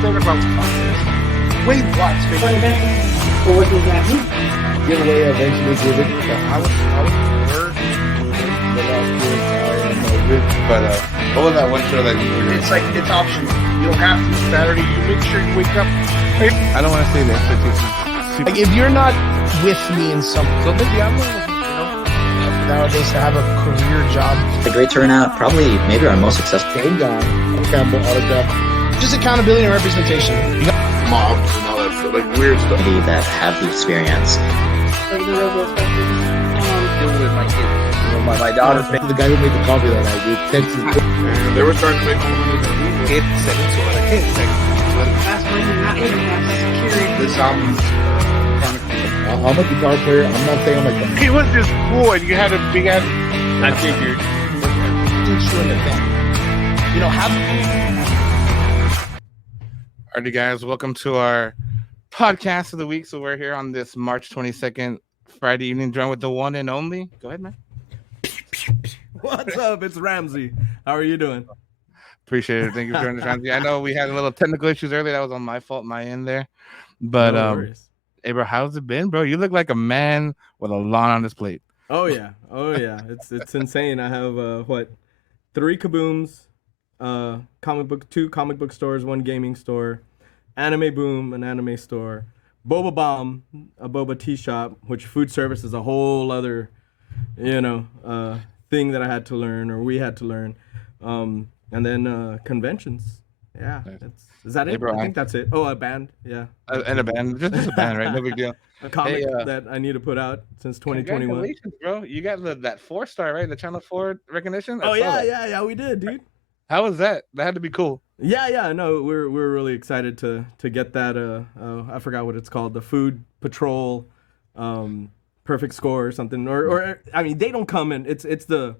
talking about Wait, what? Well, what does that mean? Giveaway eventually given. I was bored the last year. I am rich, but what was that one show that you were doing? It's like, it's optional. You don't have to. Saturday, you make sure you wake up. I don't want to say the expectations. Like, if you're not with me in something, So maybe I'm nowadays to have a career job, A great turnout, probably maybe our most successful. Game John. Campbell autograph. just accountability and representation. You got mobs and all that stuff, like weird stuff. That have the experience. Like the robo deal with my kids. You know, my daughter The guy who made the coffee that night, dude. Texas. and they were starting to make more money than we were. Kids, and so like kids, like That's why you're not even have security. This album. I'm a guitar player. I'm not saying I'm like that. He was just cool, and you had a big ass. I figured. teach you an event. You know, have Alrighty, guys, welcome to our podcast of the week. So we're here on this March 22nd, Friday evening, joined with the one and only. Go ahead, man. What's up? It's Ramsey. How are you doing? Appreciate it. Thank you for joining us, Ramsey. I know we had a little technical issues earlier. That was on my fault, my end there. But No worries. hey, bro, how's it been, bro? You look like a man with a lot on his plate. Oh yeah. It's insane. I have 3 kabooms, two comic book stores, 1 gaming store, Anime Boom, an anime store, Boba Bomb, a boba tea shop, which food service is a whole other, thing that I had to learn, or we had to learn, and then conventions. Yeah, Nice. is that Hey, it? bro, I think that's it. Oh, a band. Yeah, And a band, just a band, right? No big deal. a comic Hey, that I need to put out since 2021. Congratulations, bro. You got that 4-star, right? The Channel 4 recognition. I Oh saw that. yeah, we did, dude. How was that? That had to be cool. Yeah, no, we're really excited to get that. I forgot what it's called, the Food Patrol, perfect score or something. Or I mean, they don't come in. It's the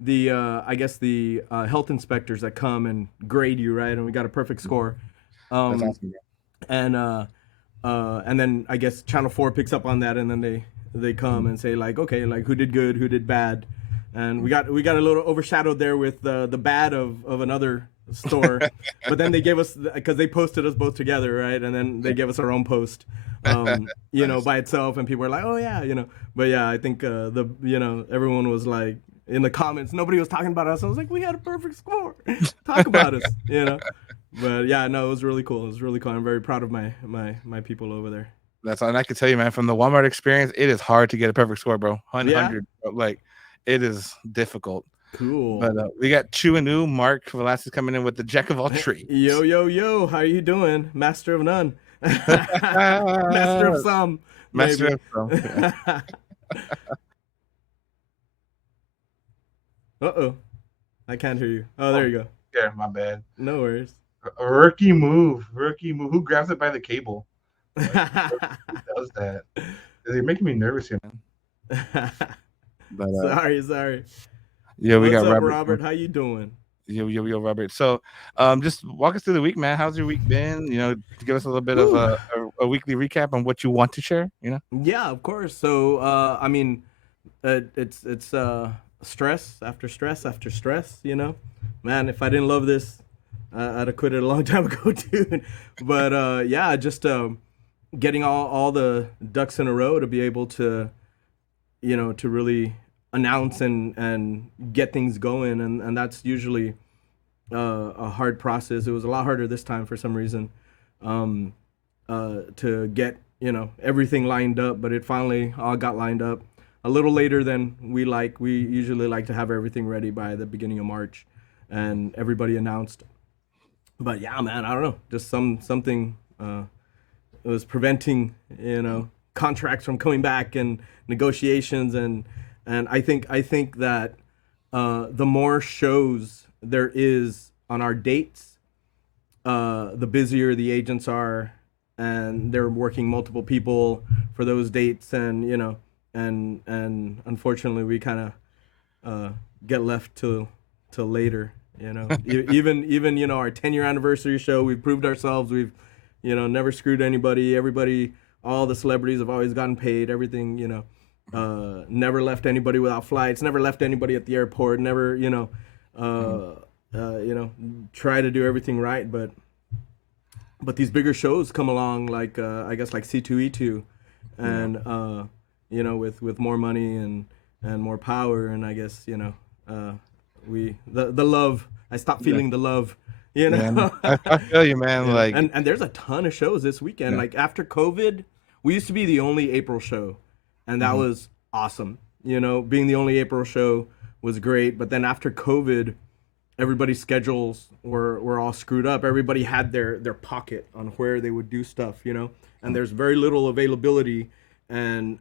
I guess the health inspectors that come and grade you, right? And we got a perfect score. That's awesome, bro. And then I guess Channel 4 picks up on that, and then they come and say like, okay, like who did good, who did bad, and we got a little overshadowed there with the bad of another store, but then they gave us, because they posted us both together, right? And then they gave us our own post, by itself, and people were like, oh yeah, But yeah, I think everyone was like in the comments, nobody was talking about us. I was like, we had a perfect score. Talk about us, But yeah, no, it was really cool. I'm very proud of my people over there. That's all. And I can tell you, man, from the Walmart experience, it is hard to get a perfect score, bro. 100. Like, it is difficult. Cool. But we got Chu and U, Mark Velasquez coming in with the jack of all trades. Yo, how you doing? Master of none. Master of some. Master maybe. of some. Uh-oh. I can't hear you. Oh, there you go. Yeah, my bad. No worries. A rookie move. Who grabs it by the cable? Who does that? They're making me nervous here, man. But, Sorry. Yeah, we What's got up, Robert. Robert? How you doing? Yo, Robert. So, just walk us through the week, man. How's your week been? Give us a little bit of a weekly recap on what you want to share. Yeah, of course. So, I mean, it's stress after stress after stress. Man, if I didn't love this, I'd have quit it a long time ago, dude. But yeah, just getting all the ducks in a row to be able to, to really announce and get things going, and that's usually a hard process. It was a lot harder this time for some reason, to get everything lined up, but it finally all got lined up a little later than we like. We usually like to have everything ready by the beginning of March, and everybody announced. But yeah, man, I don't know, just something was preventing contracts from coming back and negotiations, and I think that the more shows there is on our dates, the busier the agents are, and they're working multiple people for those dates, and and unfortunately we kind of get left till later. Even our 10-year anniversary show, we've proved ourselves. We've never screwed anybody. Everybody, all the celebrities have always gotten paid. Everything, never left anybody without flights. Never left anybody at the airport. Never, try to do everything right. But but these bigger shows come along, like I guess like C2E2, and you know, with more money and more power, and I guess, you know, the love. I stopped feeling the love, you know. Yeah, I feel you, man. Yeah. Like, And there's a ton of shows this weekend. Yeah. Like after COVID, we used to be the only April show, and that was awesome. You know, being the only April show was great. But then after COVID, everybody's schedules were all screwed up. Everybody had their pocket on where they would do stuff, you know, and there's very little availability and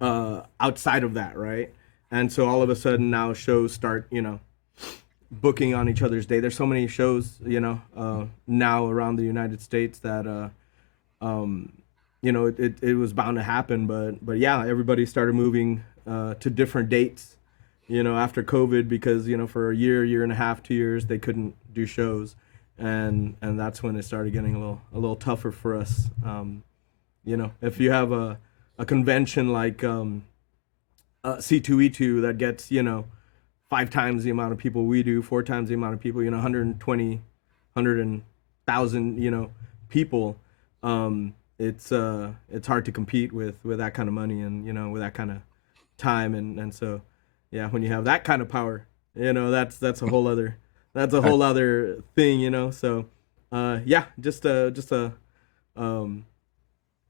outside of that, right? And so all of a sudden now shows start, you know, booking on each other's day. There's so many shows, you know, now around the United States that you know, it was bound to happen, but yeah, everybody started moving to different dates, you know, after COVID, because, you know, for a year and a half, 2 years, they couldn't do shows, and that's when it started getting a little tougher for us. You know, if you have a convention like C2E2 that gets, you know, 5 times the amount of people we do, 4 times the amount of people, you know, 100,000, you know, people, it's hard to compete with that kind of money and, you know, with that kind of time, and so yeah, when you have that kind of power, you know, that's a whole other thing, you know. So yeah, just a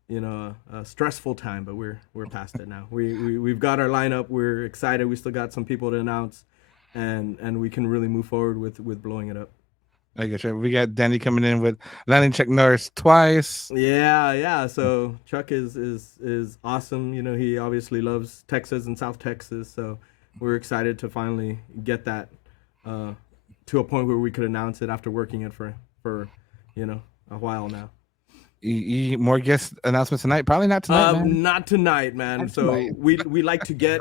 you know, a stressful time, but we're past it now. We've got our lineup. We're excited. We still got some people to announce, and we can really move forward with blowing it up. I guess we got Danny coming in with landing Chuck Norris twice. Yeah. So Chuck is awesome. You know, he obviously loves Texas and South Texas. So we're excited to finally get that to a point where we could announce it after working it for you know, a while now. More guest announcements tonight? Probably not tonight, man. Not tonight, man. Not so tonight. we like to get.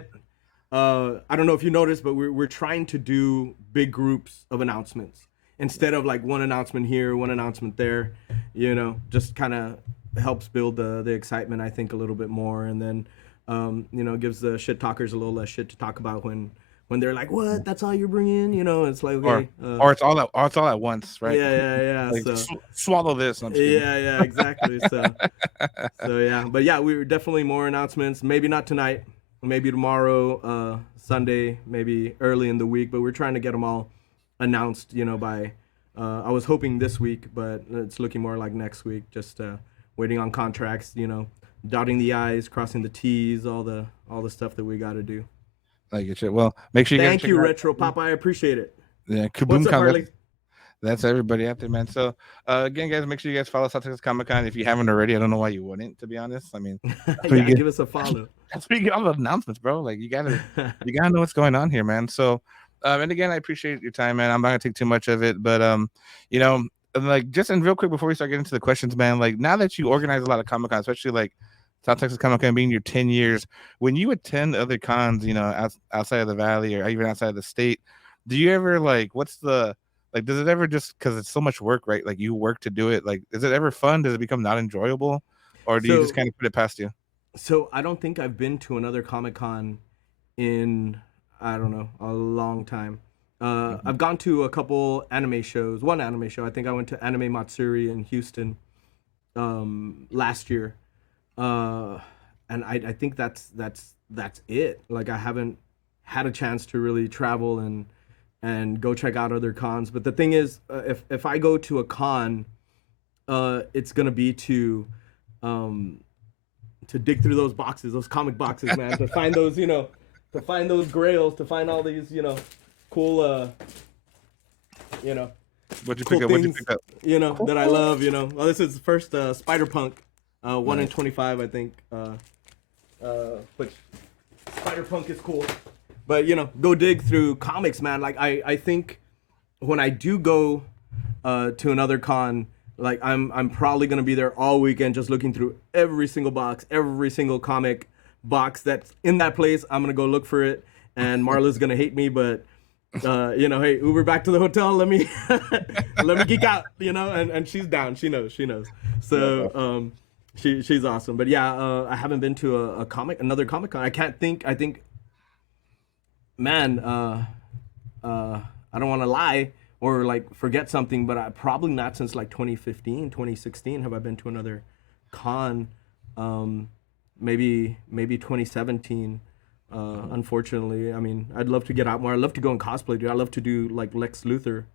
I don't know if you noticed, but we're trying to do big groups of announcements instead of like one announcement here, one announcement there. You know, just kind of helps build the excitement, I think, a little bit more, and then you know, gives the shit talkers a little less shit to talk about when they're like, "What? That's all you're bringing?" You know, it's like, okay, or it's all at once, right? Yeah. Like, So swallow this. I'm just kidding. yeah, exactly. So yeah, but yeah, we're definitely more announcements. Maybe not tonight, maybe tomorrow, Sunday, maybe early in the week. But we're trying to get them all announced, you know, by. I was hoping this week, but it's looking more like next week. Just waiting on contracts, you know, dotting the I's, crossing the T's, all the stuff that we got to do. Like it. Well, make sure you Thank you, Retro Pop. I appreciate it. Yeah, What's up, Kaboom. Harley? That's everybody out there, man. So again, guys, make sure you guys follow South Texas Comic Con if you haven't already. I don't know why you wouldn't, to be honest. I mean, Yeah, give us a follow. That's where you get all the announcements, bro. Like you gotta know what's going on here, man. So and again, I appreciate your time, man. I'm not gonna take too much of it, but you know, like just in real quick before we start getting into the questions, man, like now that you organize a lot of Comic Con, especially like South Texas Comic Con being your 10 years, when you attend other cons, you know, outside of the valley or even outside of the state, do you ever like does it ever, just because it's so much work, right? Like you work to do it, like is it ever fun? Does it become not enjoyable, or do you just kind of put it past you? So I don't think I've been to another Comic Con in, I don't know, a long time. I've gone to a couple anime shows. One anime show, I think I went to Anime Matsuri in Houston last year. And I think that's it. Like I haven't had a chance to really travel and go check out other cons. But the thing is, if I go to a con, it's gonna be to dig through those boxes, those comic boxes, man, to find those, you know, to find those grails, to find all these, you know, cool, you know, What'd you cool pick up? What'd you pick up? You know, that I love, you know. Well, this is the first Spider-Punk, 1 in 25, I think. Which Spider-Punk is cool. But, you know, go dig through comics, man. Like, I think when I do go to another con, like, I'm probably going to be there all weekend just looking through every single box, every single comic box that's in that place. I'm going to go look for it. And Marla's going to hate me, but... you know, hey, Uber back to the hotel. Let me geek out, you know, and she's down. She knows. So she's awesome. But yeah, I haven't been to another Comic Con. I think, man, I don't want to lie or like forget something, but I probably not since like 2015, 2016 have I been to another con. Maybe 2017. Unfortunately, I mean, I'd love to get out more. I'd love to go and cosplay, dude. I love to do like Lex Luthor,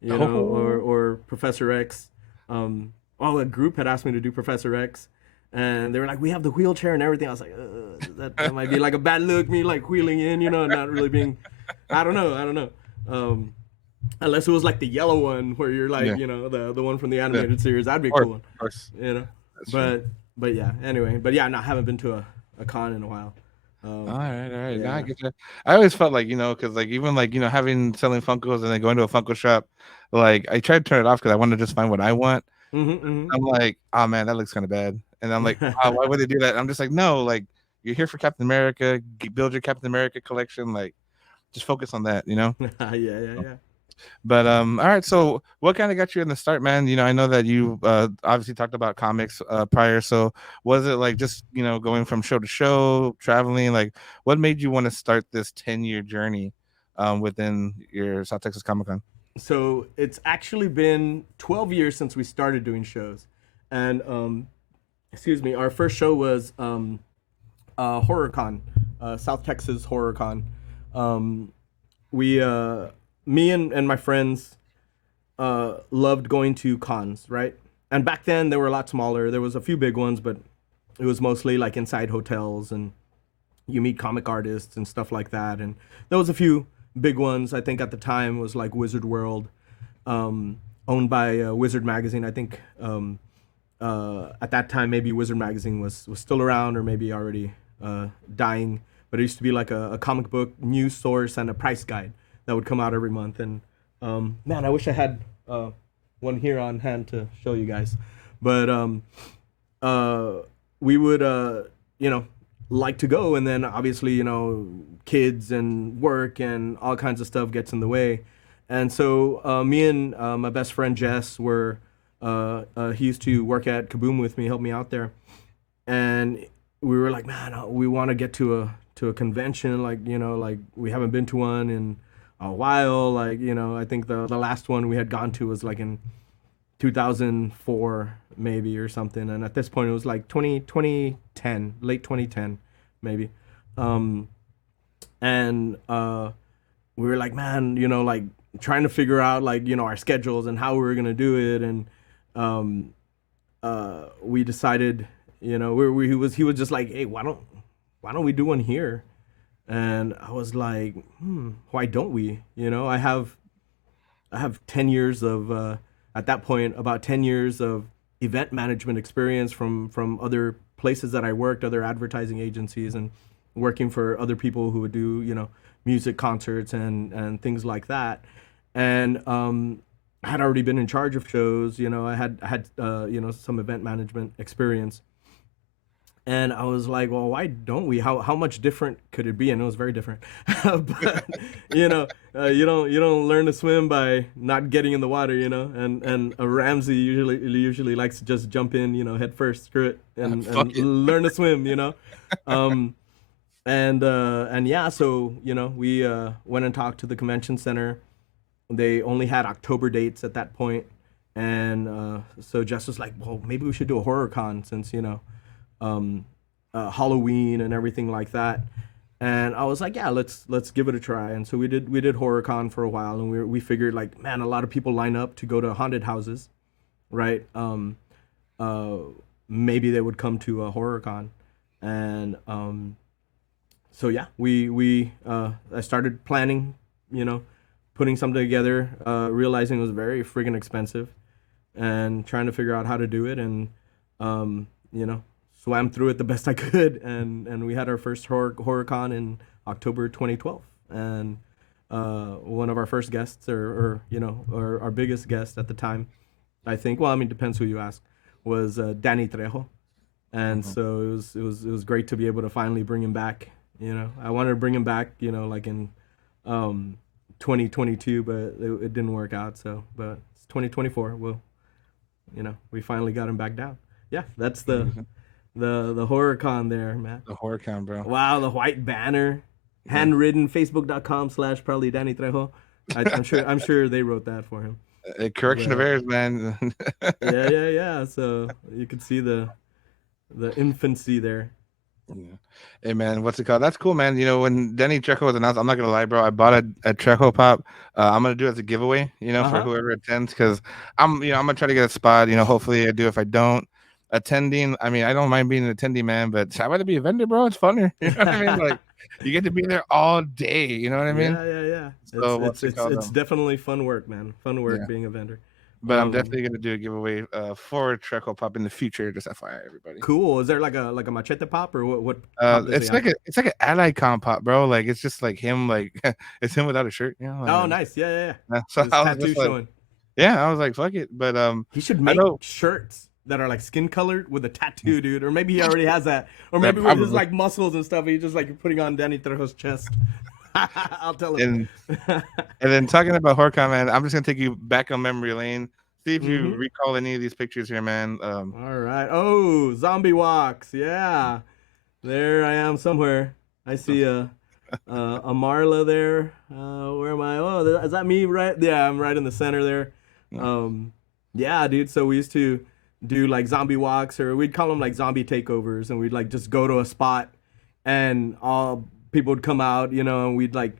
you know, or Professor X. A group had asked me to do Professor X, and they were like, "We have the wheelchair and everything." I was like, that might be like a bad look, me like wheeling in, you know, and not really being. I don't know. Unless it was like the yellow one where you're like, you know, the one from the animated series, that'd be a cool one, of course. you know. That's But yeah, anyway, no, I haven't been to a con in a while. all right. Yeah. Now I get you. I always felt like, you know, because like even like, you know, having selling Funkos and then going to a Funko shop, like I tried to turn it off because I wanted to just find what I want. I'm like, oh man, that looks kind of bad. And I'm like, oh, why would they do that? I'm just like, no, like you're here for Captain America, build your Captain America collection, like just focus on that, you know? Yeah. But all right, so what kind of got you in the start, man? You know, I know that you obviously talked about comics prior, so was it like just, you know, going from show to show, traveling, like what made you want to start this 10-year journey within your South Texas Comic Con? So it's actually been 12 years since we started doing shows, and our first show was HorrorCon, South Texas HorrorCon. Me and my friends loved going to cons, right? And back then they were a lot smaller. There was a few big ones, but it was mostly like inside hotels, and you meet comic artists and stuff like that. And there was a few big ones. I think at the time was like Wizard World, owned by Wizard Magazine. I think at that time maybe Wizard Magazine was still around, or maybe already dying. But it used to be like a comic book news source and a price guide that would come out every month. And man, I wish I had one here on hand to show you guys. But we would you know, like to go, and then obviously, you know, kids and work and all kinds of stuff gets in the way. And so me and my best friend Jess were he used to work at Kaboom with me, help me out there, and we were like, man, we want to get to a convention, like, you know, like we haven't been to one in a while. Like, you know, I think the last one we had gone to was like in 2004 maybe or something, and at this point it was like 2010, late 2010 maybe. And we were like, man, you know, like trying to figure out, like, you know, our schedules and how we were gonna do it. And we decided, you know, he was just like, hey, why don't we do one here? And I was like, why don't we? You know, I have 10 years of at that point about 10 years of event management experience from other places that I worked, other advertising agencies, and working for other people who would do, you know, music concerts and things like that. And I had already been in charge of shows, you know, I had you know, some event management experience. And I was like, well, why don't we? How much different could it be? And it was very different. But you know, you don't learn to swim by not getting in the water, you know. And Ramsey usually likes to just jump in, you know, head first, screw it, and learn to swim, you know. And yeah, so, you know, we went and talked to the convention center. They only had October dates at that point, and so Jess was like, well, maybe we should do a horror con, since, you know, Halloween and everything like that. And I was like, yeah, let's give it a try. And so we did HorrorCon for a while, and we figured, like, man, a lot of people line up to go to haunted houses, right? Maybe they would come to a HorrorCon. And so yeah, I started planning, you know, putting something together, realizing it was very friggin' expensive, and trying to figure out how to do it. And you know, swam through it the best I could, and we had our first HorrorCon in October 2012. And one of our first guests, or you know, or our biggest guest at the time, I think, well, I mean, depends who you ask, was Danny Trejo. And so it was great to be able to finally bring him back. You know, I wanted to bring him back, you know, like in 2022, but it didn't work out. So, but it's 2024. Well, you know, we finally got him back down. Yeah, that's the HorrorCon there, man. The HorrorCon, bro. Wow, the white banner, handwritten, facebook.com/probably Danny Trejo. I'm sure they wrote that for him. Correction of But- errors, man. Yeah. So you could see the infancy there. Yeah. Hey man, what's it called? That's cool, man. You know, when Denny Trejo was announced, I'm not gonna lie, bro. I bought a Trejo pop. I'm gonna do it as a giveaway, you know, for Uh-huh. whoever attends, because I'm gonna try to get a spot. You know, hopefully I do. If I don't, attending, I mean, I don't mind being an attendee, man, but I'd rather be a vendor, bro. It's funner. You know what I mean? Like, you get to be there all day. You know what I mean? Yeah. So what's it called? It's definitely fun work, man. Fun work Yeah. being a vendor. But I'm definitely gonna do a giveaway for Trejo pop in the future. Just FYI, everybody. Cool. Is there like a machete pop or what? Pop does It's he have? it's like an ally comp pop, bro. Like it's just like him, like it's him without a shirt. You know? Like, Oh, nice. Yeah. So His I was tattoo just like, showing. yeah, I was like, fuck it. But He should I make know- shirts that are like skin colored with a tattoo, dude. Or maybe he already has that. Or Yeah, maybe with his probably. like muscles and stuff, he's just like putting on Danny Trejo's chest. I'll tell him. and then talking about HorrorCon, man, I'm just gonna take you back on memory lane. See if you Mhm. recall any of these pictures here, man. All right. Oh, zombie walks. Yeah. There I am somewhere. I see a Marla there. Where am I? Oh, is that me? Right? Yeah, I'm right in the center there. Yeah, dude. So we used to do like zombie walks, or we'd call them like zombie takeovers, and we'd like just go to a spot, and all people would come out, you know, and we'd like,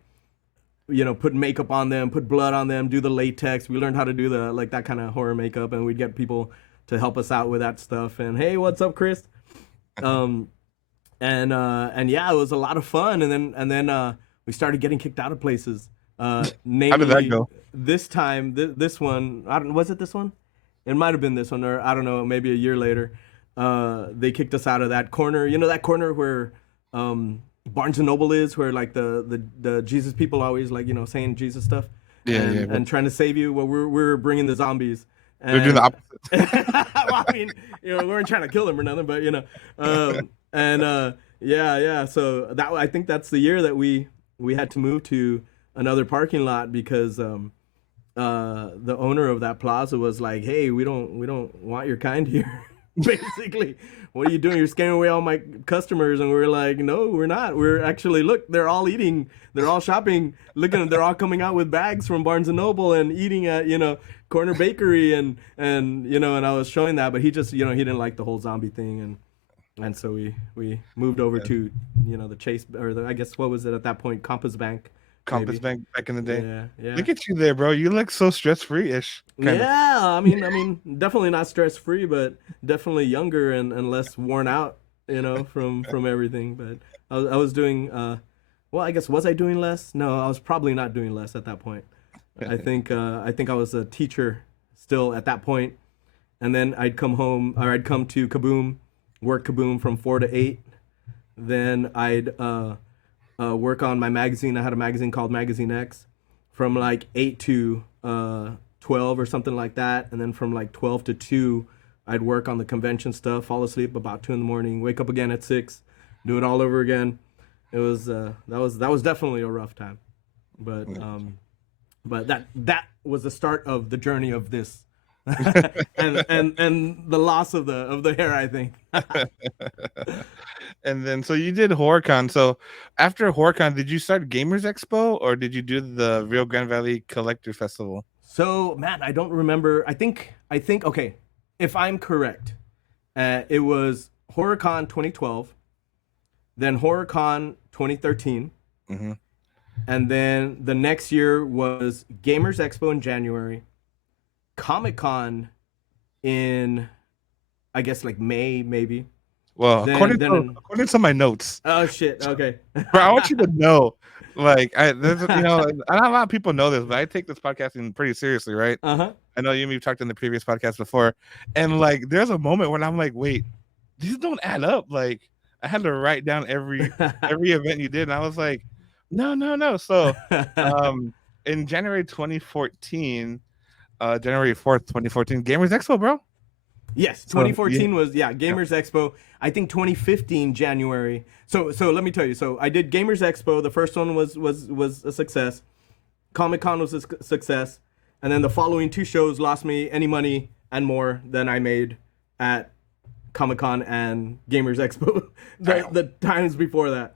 you know, put makeup on them, put blood on them, do the latex. We learned how to do the like that kind of horror makeup, and we'd get people to help us out with that stuff. And hey, what's up, Chris? And yeah, it was a lot of fun. And then we started getting kicked out of places. Namely, How did that go? This time, this one, was it this one? It might have been this one, or I don't know, maybe a year later. They kicked us out of that corner. You know that corner where Barnes and Noble is, where like the Jesus people always like, you know, saying Jesus stuff. And trying to save you. Well, we're bringing the zombies. And, They're doing the opposite. well, I mean, you know, we weren't trying to kill them or nothing, but you know, yeah. So that, I think that's the year that we had to move to another parking lot because the owner of that plaza was like, "Hey, we don't want your kind here." Basically, what are you doing? You're scaring away all my customers. And we were like, no, we're not. We're actually, look, they're all eating, they're all shopping, looking, they're all coming out with bags from Barnes and Noble and eating at, you know, Corner Bakery and you know, and I was showing that, but he just, you know, he didn't like the whole zombie thing, and so we moved over to, you know, the Chase, or I guess what was it at that point, Compass Bank. Compass Bank back in the day. Yeah. Look at you there, bro. You look so stress free ish. Yeah, I mean, definitely not stress free, but definitely younger and less worn out, you know, from everything. But I was doing, well, I guess, was I doing less? No, I was probably not doing less at that point. I think I was a teacher still at that point, and then I'd come home, or I'd come to Kaboom, work Kaboom from 4 to 8. Then I'd work on my magazine. I had a magazine called Magazine X from like 8 to 12 or something like that. And then from like 12 to 2, I'd work on the convention stuff, fall asleep about 2 in the morning, wake up again at 6, do it all over again. It was, that was definitely a rough time. But that was the start of the journey of this. and the loss of the hair, I think. And then, so you did HorrorCon. So after HorrorCon, did you start Gamers Expo or did you do the Rio Grande Valley Collector Festival? So, man, I don't remember. I think. Okay, if I'm correct, it was HorrorCon 2012, then HorrorCon 2013, and then the next year was Gamers Expo in January, Comic-Con in, I guess, like May, maybe. Well, according to my notes. Oh shit! Okay. Bro, I want you to know, like, you know, not a lot of people know this, but I take this podcasting pretty seriously, right? Uh-huh. I know you and me talked in the previous podcast before, and like, there's a moment when I'm like, wait, these don't add up. Like, I had to write down every event you did, and I was like, no. So, in January 2014, January 4th, 2014, Gamers Expo, bro. Yes, 2014 was Gamers Expo. I think 2015 January. So let me tell you. So I did Gamers Expo. The first one was a success. Comic-Con was a success, and then the following 2 shows lost me any money and more than I made at Comic-Con and Gamers Expo the times before that.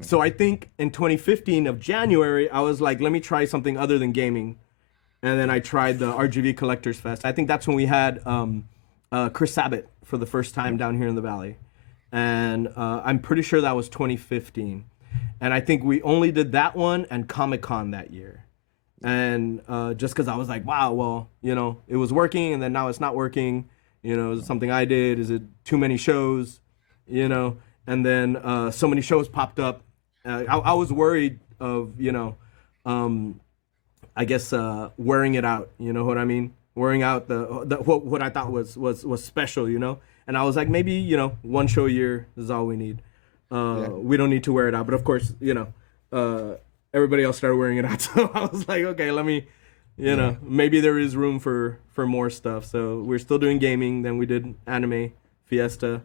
So I think in 2015 of January, I was like, let me try something other than gaming. And then I tried the RGV Collectors Fest. I think that's when we had Chris Sabat for the first time down here in the Valley. And I'm pretty sure that was 2015. And I think we only did that one and Comic-Con that year. And just because I was like, wow, well, you know, it was working and then now it's not working. You know, is it something I did? Is it too many shows? You know, and then so many shows popped up. I was worried of, you know, I guess wearing it out. You know what I mean? Wearing out the what I thought was special. You know, and I was like, maybe, you know, one show a year is all we need. We don't need to wear it out. But of course, you know, everybody else started wearing it out. So I was like, okay, let me, you know, maybe there is room for more stuff. So we're still doing gaming. Then we did anime, Fiesta.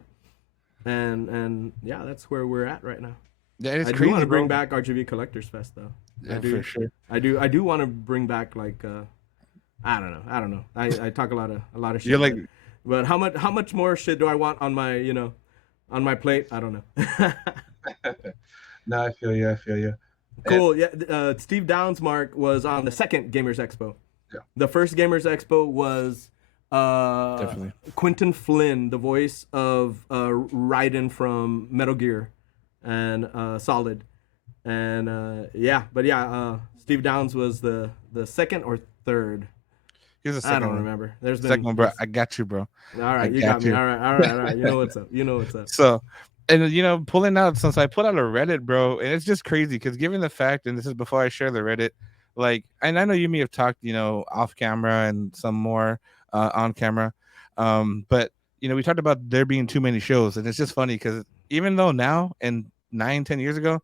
And yeah, that's where we're at right now. Yeah, it's I crazy. do want to bring bro. back RGV Collectors Fest though. Yeah, for sure. I do want to bring back like I don't know. I talk a lot of shit. You're like, but how much more shit do I want on my, you know, on my plate? I don't know. No, I feel you. Cool. Yeah. Steve Downs Mark was on the second Gamers Expo. Yeah. The first Gamers Expo was Definitely. Quentin Flynn, the voice of Raiden from Metal Gear and Solid. And Steve Downs was the second or third. Here's the second I don't one. remember. There's been Second one, bro. I got you, bro. All right, I you got got me. you. All right. You know what's up. So, and you know, pulling out, since I put out a Reddit, bro, and it's just crazy because given the fact, and this is before I share the Reddit, like, and I know you may have talked, you know, off camera and some more on camera, but you know, we talked about there being too many shows, and it's just funny because even though now and 9-10 years ago,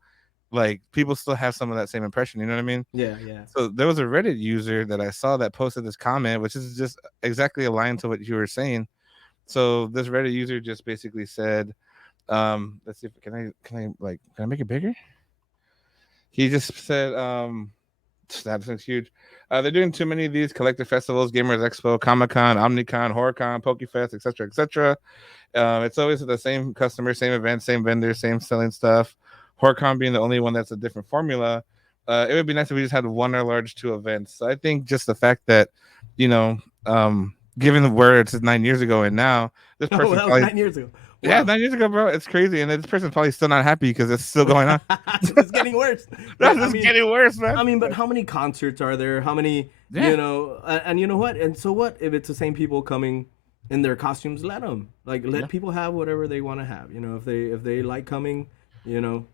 like, people still have some of that same impression, you know what I mean? Yeah. So there was a Reddit user that I saw that posted this comment, which is just exactly aligned to what you were saying. So this Reddit user just basically said, let's see if can I make it bigger? He just said, that's huge. They're doing too many of these collective festivals: Gamers Expo, Comic-Con, OmniCon, HorrorCon, PokeFest, etc. It's always the same customer, same event, same vendor, same selling stuff. HorrorCon being the only one that's a different formula. It would be nice if we just had one or large two events. So I think just the fact that, you know, given where it's 9 years ago and now, this person that was probably, 9 years ago. Wow. Yeah, 9 years ago, bro. It's crazy, and this person's probably still not happy because it's still going on. It's getting worse. That's just getting worse, man. I mean, but how many concerts are there? How many, you know, and you know what? And so what if it's the same people coming in their costumes? Let them, let people have whatever they want to have. You know, if they like coming, you know,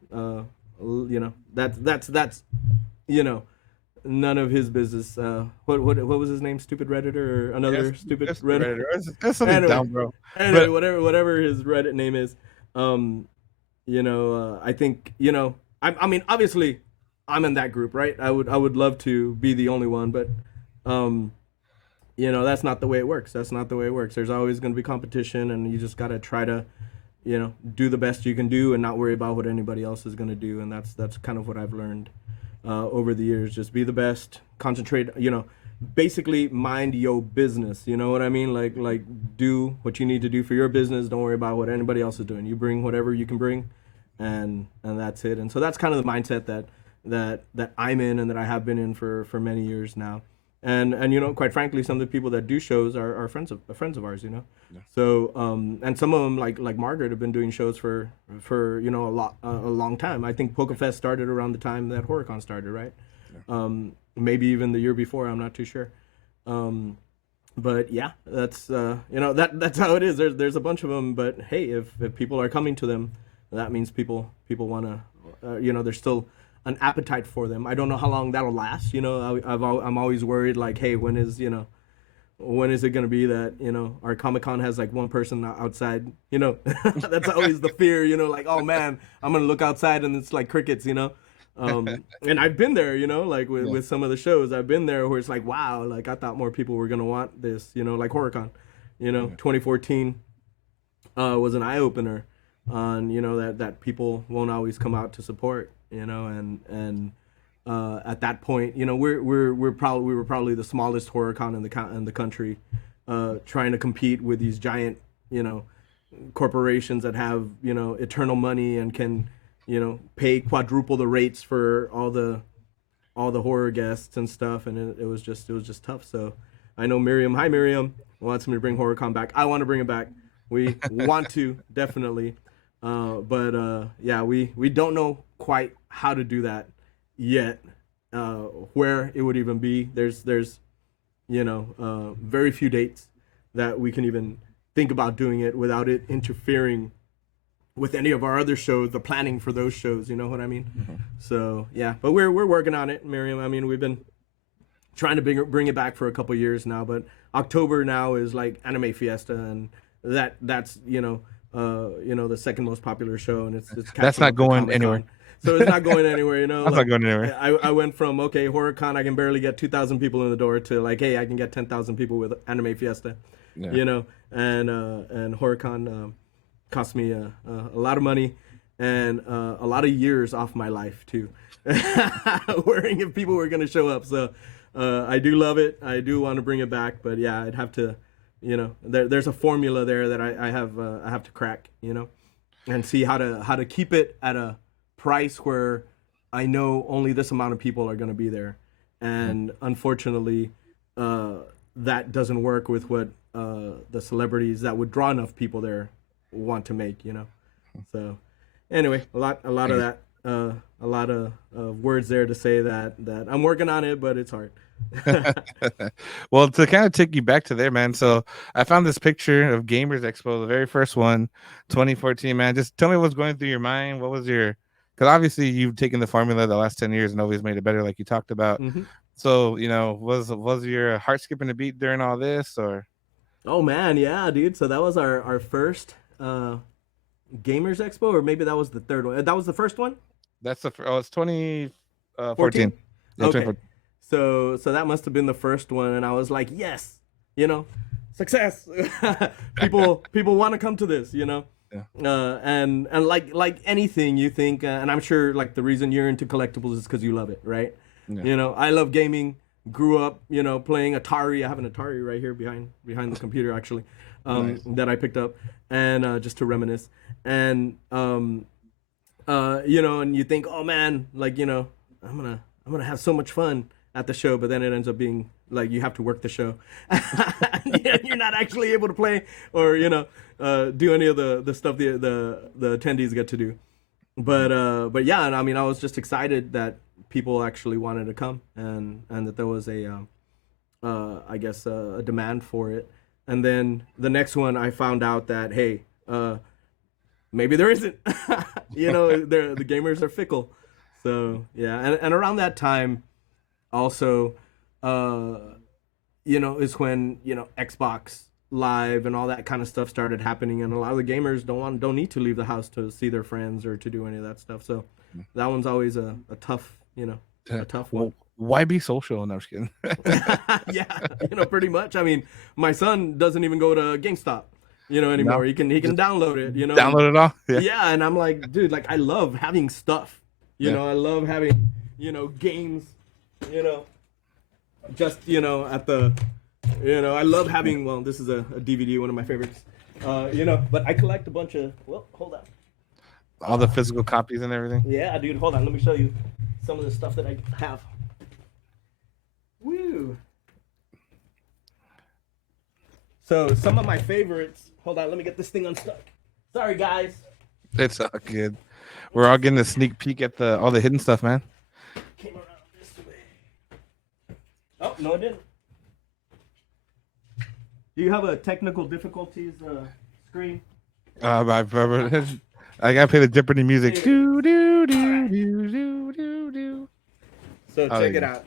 that's you know, none of his business. What was his name? Stupid Redditor or another stupid Redditor? That's something dumb, bro. Anyway, whatever his Reddit name is, you know, I think, you know, I mean, obviously, I'm in that group, right? I would love to be the only one, but, you know, that's not the way it works. There's always going to be competition, and you just got to try to, you know, do the best you can do and not worry about what anybody else is going to do. And that's kind of what I've learned over the years. Just be the best, concentrate, you know, basically mind your business. You know what I mean? Like do what you need to do for your business. Don't worry about what anybody else is doing. You bring whatever you can bring, and that's it. And so that's kind of the mindset that I'm in and that I have been in for many years now. And you know, quite frankly, some of the people that do shows are friends of ours, you know. Yeah. So and some of them like Margaret have been doing shows for you know a long time. I think PokeFest started around the time that HorrorCon started, right? Yeah. Maybe even the year before. I'm not too sure. But yeah, that's you know, that's how it is. There's a bunch of them, but hey, if people are coming to them, that means people want to you know, there's still an appetite for them. I don't know how long that'll last. You know, I'm always worried, like, hey, when is it going to be that, you know, our Comic-Con has like one person outside, you know. That's always the fear, you know, like, oh man, I'm going to look outside and it's like crickets, you know. And I've been there, you know, like with some of the shows, I've been there where it's like, wow, like I thought more people were going to want this, you know, like HorrorCon, you know. 2014 was an eye-opener on, you know, that people won't always come out to support, you know, and at that point, you know, we were probably the smallest HorrorCon in the country, trying to compete with these giant, you know, corporations that have, you know, eternal money and can, pay quadruple the rates for all the horror guests and stuff, and it was just tough. So I know Miriam. Hi, Miriam. Wants me to bring HorrorCon back. I want to bring it back. We want to, definitely. But we don't know quite how to do that yet. Where it would even be. There's very few dates that we can even think about doing it without it interfering with any of our other shows, the planning for those shows, you know what I mean? Mm-hmm. So yeah, but we're working on it, Miriam. I mean, we've been trying to bring it back for a couple years now, but October now is like Anime Fiesta, and that's the second most popular show, and it's that's not going anywhere. So it's not going anywhere, That's not going anywhere. I went from HorrorCon, I can barely get 2,000 people in the door, to like, hey, I can get 10,000 people with Anime Fiesta, and HorrorCon cost me a lot of money and a lot of years off my life too, worrying if people were going to show up. So I do love it. I do want to bring it back, but yeah, I'd have to, there's a formula there that I have to crack, and see how to keep it at a price where I know only this amount of people are going to be there. And unfortunately, that doesn't work with what the celebrities that would draw enough people there want to make, So anyway, a lot of that, a lot of words there to say that I'm working on it, but it's hard. Well, to kind of take you back to there, man. So I found this picture of Gamers Expo, the very first one, 2014, man. Just tell me what's going through your mind. What was your, because obviously you've taken the formula the last 10 years and always made it better, like you talked about. Mm-hmm. So, was your heart skipping a beat during all this, or? Oh man, yeah, dude. So that was our first Gamers Expo, or maybe that was the third one. That was the first one? That's it's 2014. Okay. 2014. So that must have been the first one, and I was like, yes, success. people want to come to this, Yeah. And like anything, you think, and I'm sure like the reason you're into collectibles is because you love it, right? Yeah. I love gaming. Grew up, playing Atari. I have an Atari right here behind the computer, actually, nice. That I picked up, and just to reminisce. And and you think, oh man, like I'm gonna have so much fun at the show, but then it ends up being like you have to work the show. You're not actually able to play or do any of the stuff the attendees get to do. But yeah, and I mean, I was just excited that people actually wanted to come, and that there was a demand for it. And then the next one, I found out that, hey, maybe there isn't. The gamers are fickle. So yeah, and around that time, also, is when Xbox Live and all that kind of stuff started happening, and a lot of the gamers don't need to leave the house to see their friends or to do any of that stuff. So that one's always a tough, a tough one. Why be social? No, I'm just kidding. Yeah, pretty much. I mean, my son doesn't even go to GameStop, anymore. No. He can download it, Download it all? Yeah, and I'm like, dude, like I love having stuff. I love having, games, just, at the, I love having, well, this is a DVD, one of my favorites, but I collect a bunch of, well, hold on. All the physical copies and everything? Yeah, dude, hold on. Let me show you some of the stuff that I have. Woo! So, some of my favorites, hold on, let me get this thing unstuck. Sorry, guys. It's all good. We're all getting a sneak peek at all the hidden stuff, man. Came around this way. Oh, no, it didn't. Do you have a technical difficulties screen? I gotta play the Jeopardy music. Hey. Do do do do do do do. So check it out.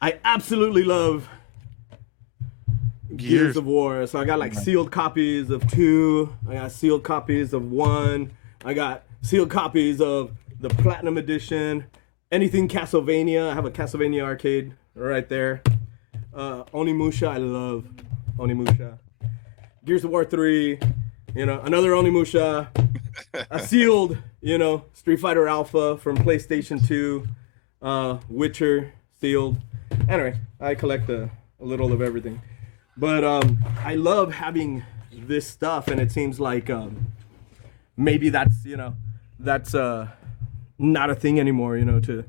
I absolutely love Gears of War. So I got like sealed copies of 2. I got sealed copies of 1. I got sealed copies of the Platinum Edition. Anything Castlevania. I have a Castlevania arcade right there. Onimusha. I love Onimusha. Gears of War 3. Another Onimusha. A sealed, Street Fighter Alpha from PlayStation 2. Witcher sealed. Anyway, I collect a little of everything. But I love having this stuff, and it seems like maybe that's that's not a thing anymore, you know, to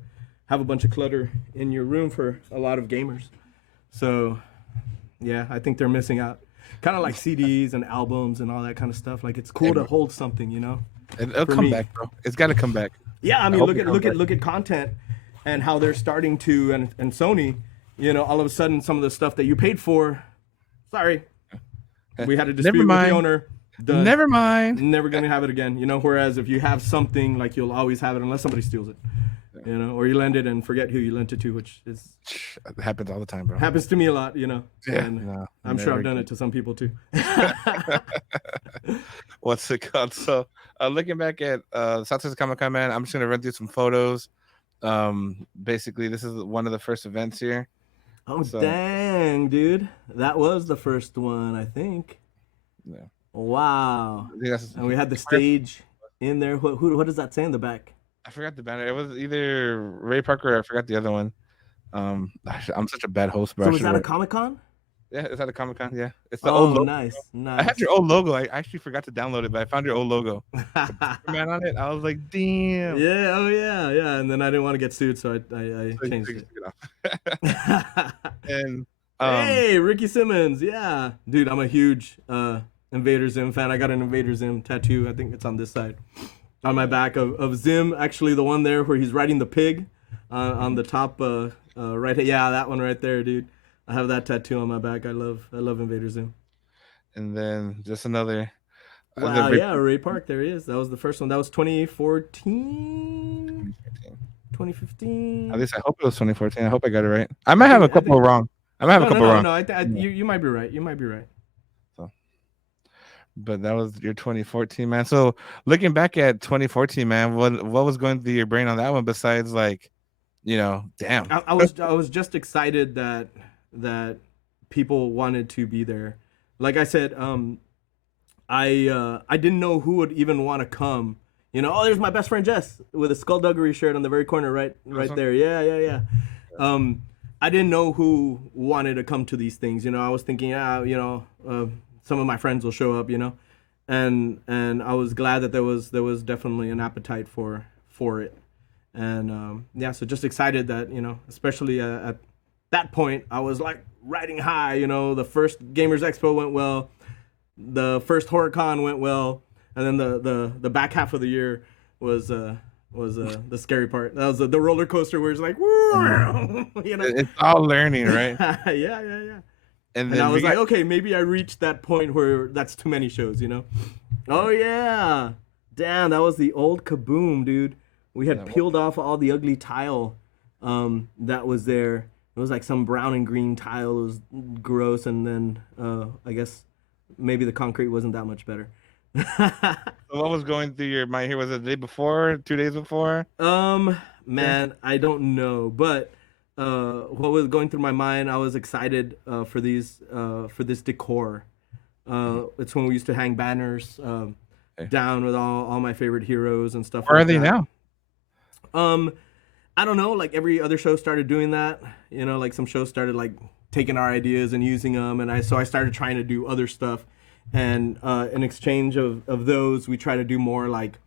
have a bunch of clutter in your room for a lot of gamers. So yeah, I think they're missing out. Kind of like CDs and albums and all that kind of stuff. Like it's cool to hold something, you know. It'll for come me. back, bro. It's got to come back. Yeah, I mean, hope look it at comes back. look at content and how they're starting to and Sony, you know, all of a sudden some of the stuff that you paid for, sorry, we had a dispute with the owner. Done. Never mind. Never gonna have it again, you know. Whereas if you have something, like you'll always have it unless somebody steals it, you know, or you lend it and forget who you lent it to, which is It happens all the time, bro. happens to me a lot, you know. Yeah, And no, I'm sure I've never done it to some people too. What's it called? So, looking back at South Texas Comic-Con, man, I'm just gonna run through some photos. Basically, this is one of the first events here. Oh So- dang, dude, that was the first one, I think. Yeah. Wow. I think that's- And we had the stage in there. What does that say in the back? I forgot the banner. It was either Ray Parker or I forgot the other one. I'm such a bad host, bro. So I was should that a write- Comic-Con? Yeah, it's at a Comic-Con. Yeah, it's the old Oh, logo. nice, I had your old logo. I actually forgot to download it, but I found your old logo. nice. Man on it. I was like, damn. Yeah, oh yeah. And then I didn't want to get sued, so I So you changed took it. it off. And Hey, Ricky Simmons, yeah. Dude, I'm a huge Invader Zim fan. I got an Invader Zim tattoo. I think it's on this side. On my back of Zim, actually the one there where he's riding the pig on the top right. Yeah, that one right there, dude. I have that tattoo on my back. I love Invader Zim. and then just another. Wow, yeah, Ray Park, there he is. That was the first one. That was 2014, 2015. At least I hope it was 2014. I hope I got it right. I might have a I couple think- wrong. I might have a couple wrong. No. You might be right. You might be right. But that was your 2014, man. So looking back at 2014, man, what was going through your brain on that one besides like, you know, damn. I was just excited that people wanted to be there. Like I said, I didn't know who would even want to come. You know, oh, there's my best friend Jess with a Skullduggery shirt on the very corner, right there. Yeah. I didn't know who wanted to come to these things. You know, I was thinking, some of my friends will show up. You know, and I was glad that there was definitely an appetite for it. And so just excited that, you know, especially at that point, I was like riding high. You know, the first Gamers Expo went well, the first HorrorCon went well, and then the back half of the year was the scary part. That was the roller coaster where it's like, woo, you know. It's all learning, right? Yeah. And And then I was we like, got- okay, maybe I reached that point where that's too many shows, you know? Oh, yeah. Damn, that was the old Kaboom, dude. We had peeled off all the ugly tile that was there. It was like some brown and green tile. It was gross. And then I guess maybe the concrete wasn't that much better. So what was going through your mind here? Was it the day before, 2 days before? Man, I don't know. But what was going through my mind, I was excited for this decor. It's when we used to hang banners down with all my favorite heroes and stuff. Where like are they that. now? I don't know. Like every other show started doing that. You know, like some shows started like taking our ideas and using them, and I started trying to do other stuff. And in exchange of those, we try to do more like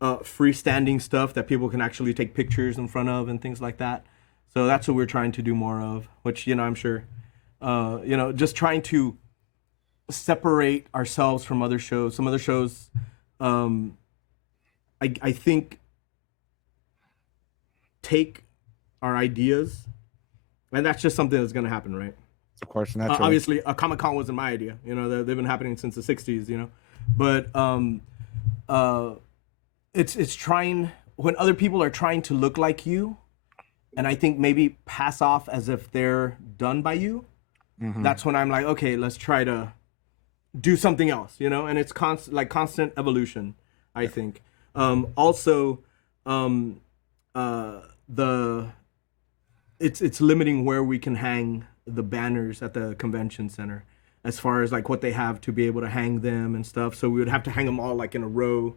freestanding stuff that people can actually take pictures in front of and things like that. So that's what we're trying to do more of, which, you know, I'm sure, just trying to separate ourselves from other shows. Some other shows, I think, take our ideas, and that's just something that's going to happen, right? Of course, naturally. Obviously, a Comic-Con wasn't my idea. You know, they've been happening since the 60s, you know. But it's trying, when other people are trying to look like you, and I think maybe pass off as if they're done by you, that's when I'm like, okay, let's try to do something else, you know. And it's constant evolution, I think. Also, it's limiting where we can hang the banners at the convention center, as far as like what they have to be able to hang them and stuff. So we would have to hang them all like in a row,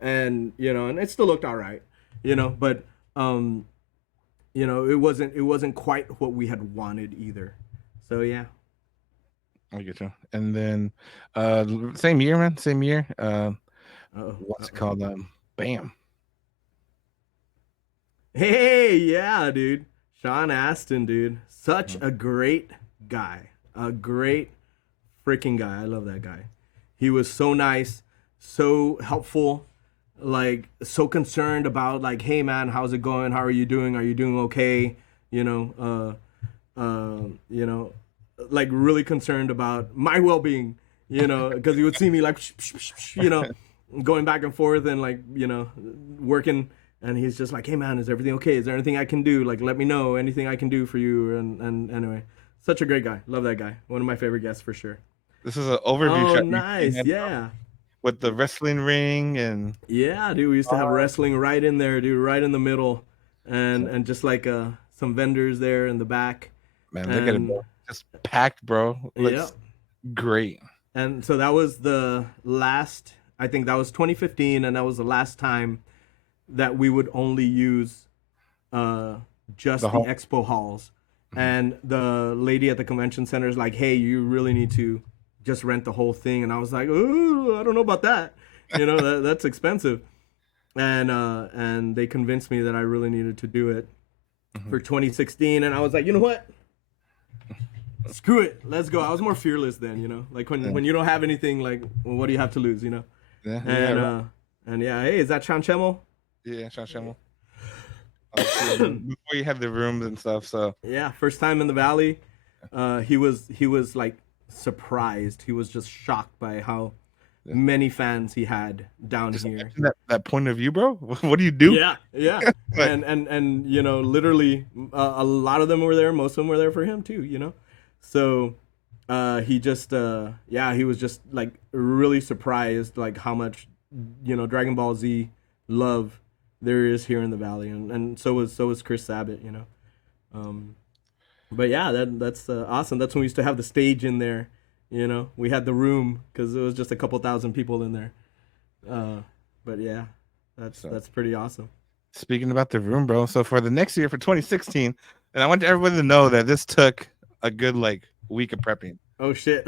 and you know, and it still looked all right, you know, but you know, it wasn't quite what we had wanted either. So yeah. I get you. And then same year, man. Same year. What's it called? Bam. Hey, yeah, dude. Sean Astin, dude. Such a great guy. A great freaking guy. I love that guy. He was so nice, so helpful, like so concerned about like, hey man, how's it going? How are you doing? Are you doing okay? You know, you know, like really concerned about my well-being, you know, because he would see me like, you know, going back and forth and like, you know, working. And he's just like, hey man, is everything okay? Is there anything I can do? Like, let me know anything I can do for you. And anyway, such a great guy. Love that guy. One of my favorite guests for sure. This is an overview Oh, shot. nice. Yeah. With the wrestling ring and Yeah, dude. We used to have wrestling right in there, dude, right in the middle. And just like some vendors there in the back. man, look at it, bro. Just packed, bro. Looks great. And so that was the last, I think that was 2015, and that was the last time that we would only use just the expo halls. And the lady at the convention center is like, hey, you really need to just rent the whole thing. And I was like, oh, I don't know about that. You know, that's expensive. And they convinced me that I really needed to do it for 2016. And I was like, you know what? Screw it. Let's go. I was more fearless then, you know, like when you don't have anything, like, well, what do you have to lose, you know? Yeah. And yeah, hey, is that Sean Chemmel? Yeah, Sean Chemmel. Before you had the rooms and stuff, so yeah, first time in the Valley. He was like surprised. He was just shocked by how many fans he had down just here. That point of view, bro. What do you do? Yeah. and you know, literally, a lot of them were there. Most of them were there for him too. You know, so he just he was just like really surprised, like how much, you know, Dragon Ball Z love there is here in the Valley, and so was Chris Sabat, you know. But yeah, that's awesome. That's when we used to have the stage in there, you know. We had the room because it was just a couple thousand people in there. But yeah, that's pretty awesome. Speaking about the room, bro. So for the next year, for 2016, and I want everybody to know that this took a good like week of prepping. Oh shit!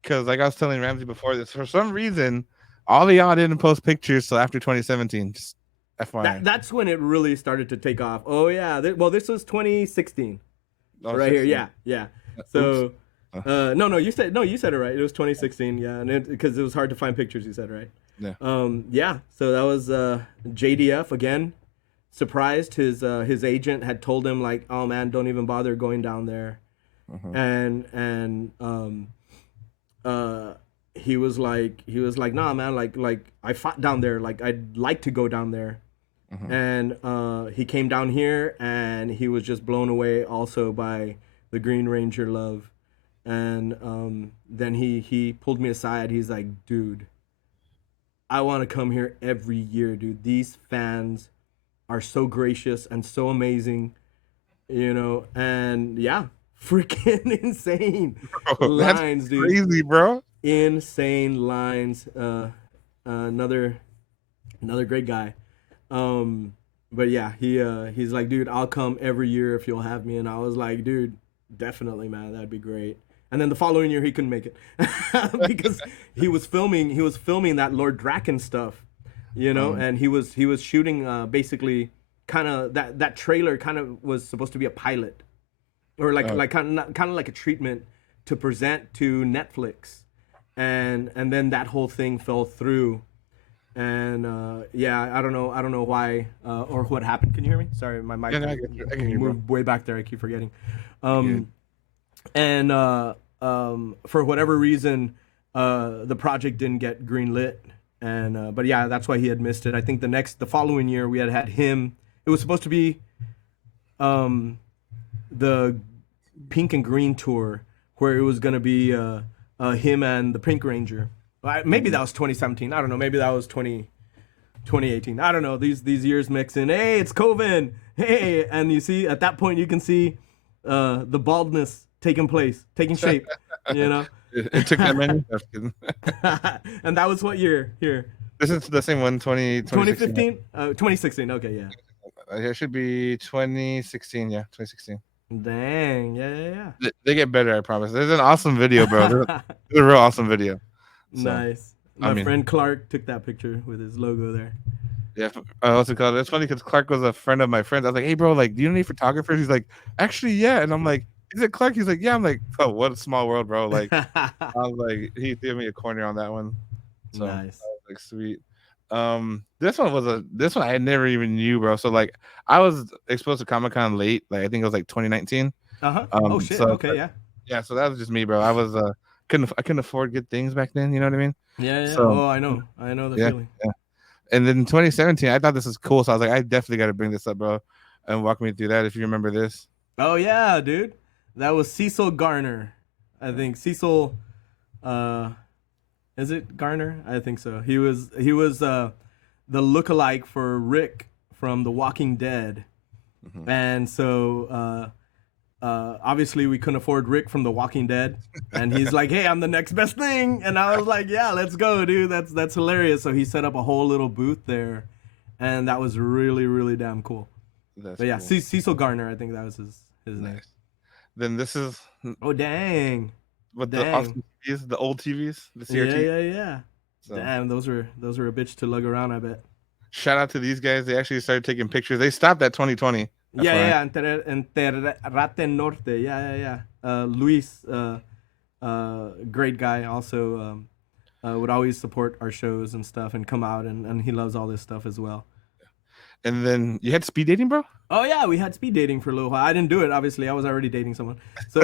Because like I was telling Ramsey before this, for some reason, all of y'all didn't post pictures till after 2017. Just FYI. That's when it really started to take off. Oh yeah. Well, this was 2016. Right 16. Here. Yeah. So, no, you said it right. It was 2016. Yeah, and because it was hard to find pictures. You said right. Yeah. Yeah. So that was JDF again. Surprised his agent had told him like, oh man, don't even bother going down there, and he was like, nah, man, like I fought down there, like I'd like to go down there, and he came down here and he was just blown away also by the Green Ranger love, and then he pulled me aside. He's like, dude, I want to come here every year, dude. These fans are so gracious and so amazing, you know, and yeah, freaking insane lines, dude. Crazy, bro. Insane lines. Another great guy. But yeah, he's like, dude, I'll come every year if you'll have me. And I was like, dude, definitely, man, that'd be great. And then the following year he couldn't make it because he was filming that Lord Draken stuff, you know, and he was shooting basically kind of that trailer kind of was supposed to be a pilot or like kind of like a treatment to present to Netflix. And then that whole thing fell through, and I don't know why or what happened. Can you hear me? Sorry, my mic I can hear moved way back there. I keep forgetting. And for whatever reason, the project didn't get greenlit, and but yeah, that's why he had missed it. I think the following year we had him. It was supposed to be the Pink and Green tour, where it was gonna be him and the Pink Ranger. Maybe that was 2017. I don't know. Maybe that was 2018. I don't know. These years mix in. Hey, it's Coven. Hey, and you see at that point you can see the baldness taking shape. You know. It took that many. And that was what year? Here. This is the same one. 2015. 2016. Okay, yeah. It should be 2016. Yeah, 2016. Dang, yeah. They get better, I promise. There's an awesome video, bro. There's a real awesome video. So, nice. My friend Clark took that picture with his logo there. Yeah, what's it called? It's funny because Clark was a friend of my friend's. I was like, "Hey, bro, like, do you know any photographers?" He's like, "Actually, yeah." And I'm like, "Is it Clark?" He's like, "Yeah." I'm like, "Oh, what a small world, bro!" Like, I was like, he gave me a corner on that one. So I Nice. was like, sweet. This one I never even knew, bro. So like, I was exposed to Comic Con late. Like, I think it was like 2019. Oh shit. So Okay. Yeah. yeah, so that was just me, bro. I was couldn't afford good things back then. You know what I mean? Yeah. Yeah. So Oh, I know. I know the yeah, feeling. yeah. And then in 2017, I thought this was cool, so I was like, I definitely got to bring this up, bro, and walk me through that if you remember this. Oh yeah, dude. That was Cecil Garner. I think Cecil. Is it Garner? I think so. He was the lookalike for Rick from The Walking Dead, and so obviously we couldn't afford Rick from The Walking Dead, and he's like, "Hey, I'm the next best thing," and I was like, "Yeah, let's go, dude. That's hilarious." So he set up a whole little booth there, and that was really really damn cool. That's But yeah, cool. Cecil Garner, I think that was his name. Nice. Then this is Oh dang. what the Dang. awesome TVs, the old TVs, the CRT. Yeah. So, Damn, those were a bitch to lug around, I bet. shout out to these guys. They actually started taking pictures. They stopped at 2020. Yeah, Enterrate Norte. Yeah. Luis, great guy. Also, would always support our shows and stuff and come out, and he loves all this stuff as well. And then you had speed dating, bro? Oh yeah, we had speed dating for a little while. I didn't do it, obviously. I was already dating someone, so